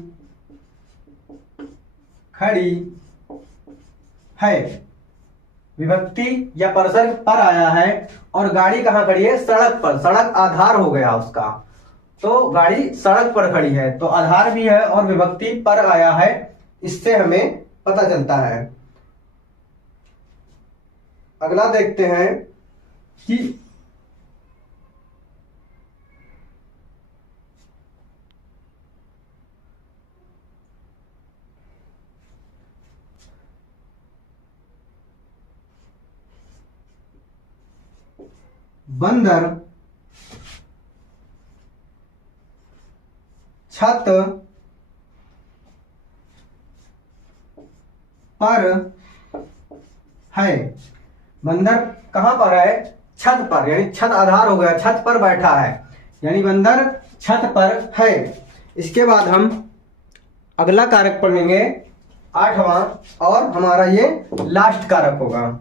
खड़ी है, विभक्ति या परसर पर आया है, और गाड़ी कहां खड़ी है, सड़क पर, सड़क आधार हो गया उसका, तो गाड़ी सड़क पर खड़ी है, तो आधार भी है और विभक्ति पर आया है, इससे हमें पता चलता है। अगला देखते हैं कि बंदर छत पर है। बंदर कहां पर है? छत पर, यानी छत आधार हो गया, छत पर बैठा है, यानी बंदर छत पर है। इसके बाद हम अगला कारक पढ़ेंगे 8वां, और हमारा ये लास्ट कारक होगा।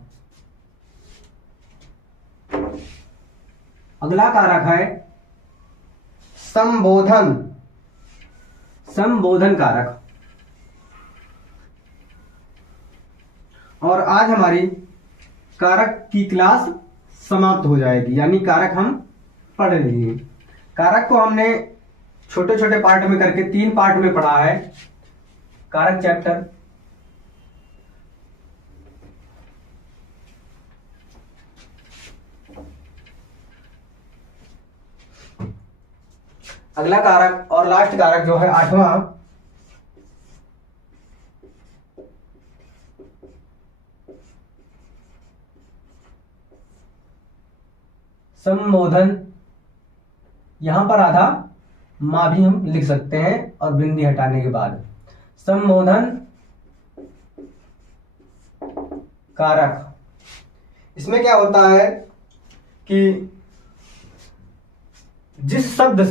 अगला कारक है संबोधन, संबोधन कारक। और आज हमारी कारक की क्लास समाप्त हो जाएगी, यानी कारक हम पढ़ लेंगे। कारक को हमने छोटे छोटे पार्ट में करके 3 पार्ट में पढ़ा है। कारक चैप्टर, अगला कारक और लास्ट कारक जो है 8वां, संबोधन। यहां पर आधा मां भी हम लिख सकते हैं और बिंदी हटाने के बाद। संबोधन कारक, इसमें क्या होता है कि जिस शब्द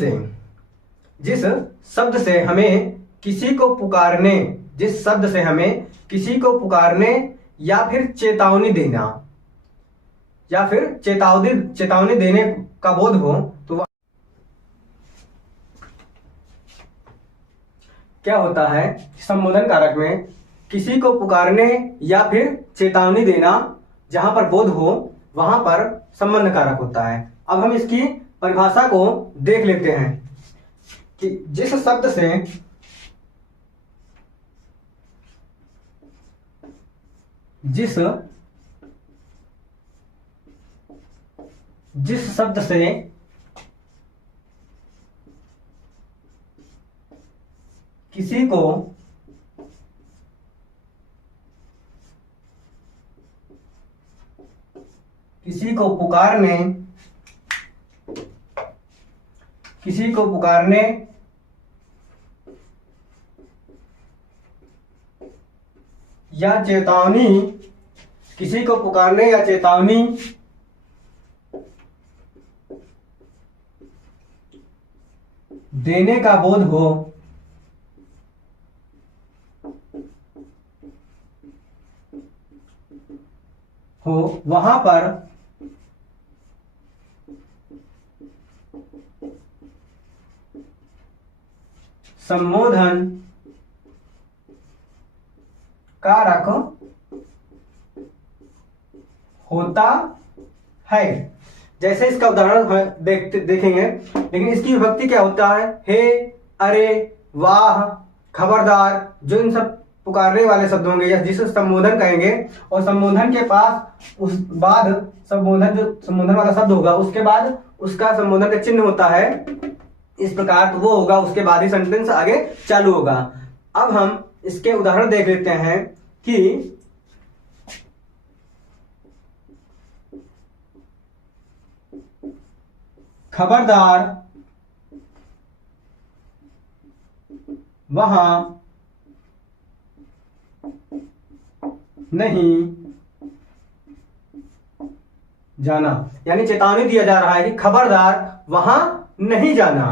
से हमें किसी को पुकारने, जिस शब्द से हमें किसी को पुकारने या फिर चेतावनी देना, या फिर चेतावनी देने का बोध हो, तो क्या होता है? संबोधन कारक में किसी को पुकारने या फिर चेतावनी देना, जहां पर बोध हो वहां पर संबंध कारक होता है। अब हम इसकी परिभाषा को देख लेते हैं कि जिस शब्द से किसी को पुकारने या चेतावनी, किसी को पुकारने या चेतावनी देने का बोध हो, वहां पर संबोधन कारक होता है। जैसे इसका उदाहरण देखेंगे, लेकिन इसकी विभक्ति क्या होता है? हे, अरे, वाह, खबरदार, जो इन सब पुकारने वाले शब्द होंगे या जिसे संबोधन कहेंगे, और संबोधन के पास उस बाद संबोधन वाला शब्द होगा, उसके बाद उसका संबोधन का चिन्ह होता है इस प्रकार, तो वो होगा, उसके बाद ही सेंटेंस आगे चालू होगा। अब हम इसके उदाहरण देख लेते हैं कि खबरदार, वहां नहीं जाना, यानी चेतावनी दिया जा रहा है कि खबरदार वहां नहीं जाना।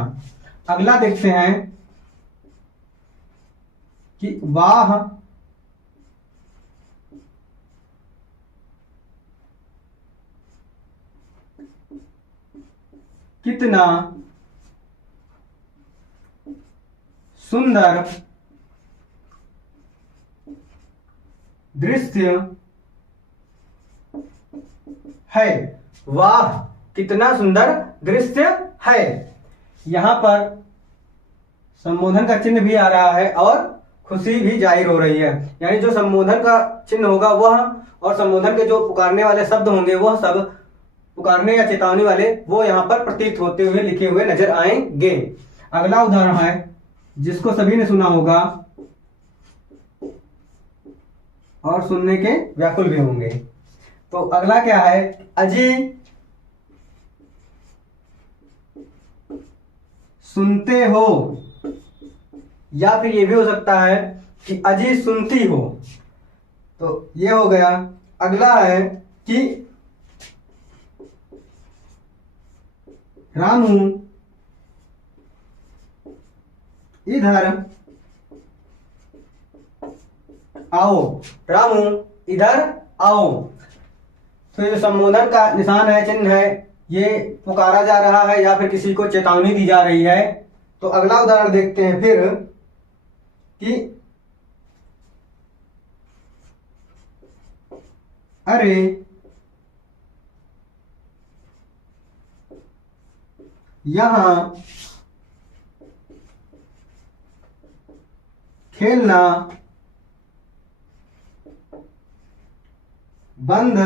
अगला देखते हैं कि वाह कितना सुंदर दृश्य है। वाह कितना सुंदर दृश्य है। यहां पर संबोधन का चिन्ह भी आ रहा है और खुशी भी जाहिर हो रही है, यानी जो संबोधन का चिन्ह होगा वह और संबोधन के जो पुकारने वाले शब्द होंगे वह सब पुकारने या चेतावनी वाले वो यहाँ पर प्रतीत होते हुए लिखे हुए नजर आएंगे। अगला उदाहरण है जिसको सभी ने सुना होगा और सुनने के व्याकुल भी होंगे। तो अगला क्या है, अजी सुनते हो, या फिर ये भी हो सकता है कि अजी सुनती हो। तो ये हो गया। अगला है कि रामू इधर आओ, रामू इधर आओ। तो ये संबोधन का निशान है, चिन्ह है, ये पुकारा जा रहा है या फिर किसी को चेतावनी दी जा रही है। तो अगला उदाहरण देखते हैं फिर कि अरे यहां खेलना बंद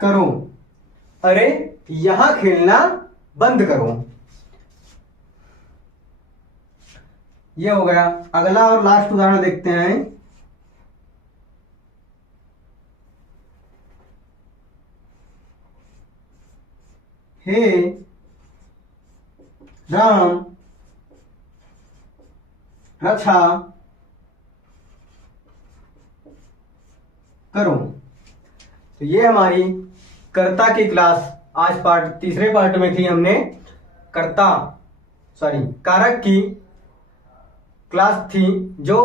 करो, अरे यहां खेलना बंद करो। ये हो गया। अगला और लास्ट उदाहरण देखते हैं। हे राम रक्षा करो। तो ये हमारी कर्ता की क्लास आज तीसरे पार्ट में थी। हमने कारक की क्लास थी जो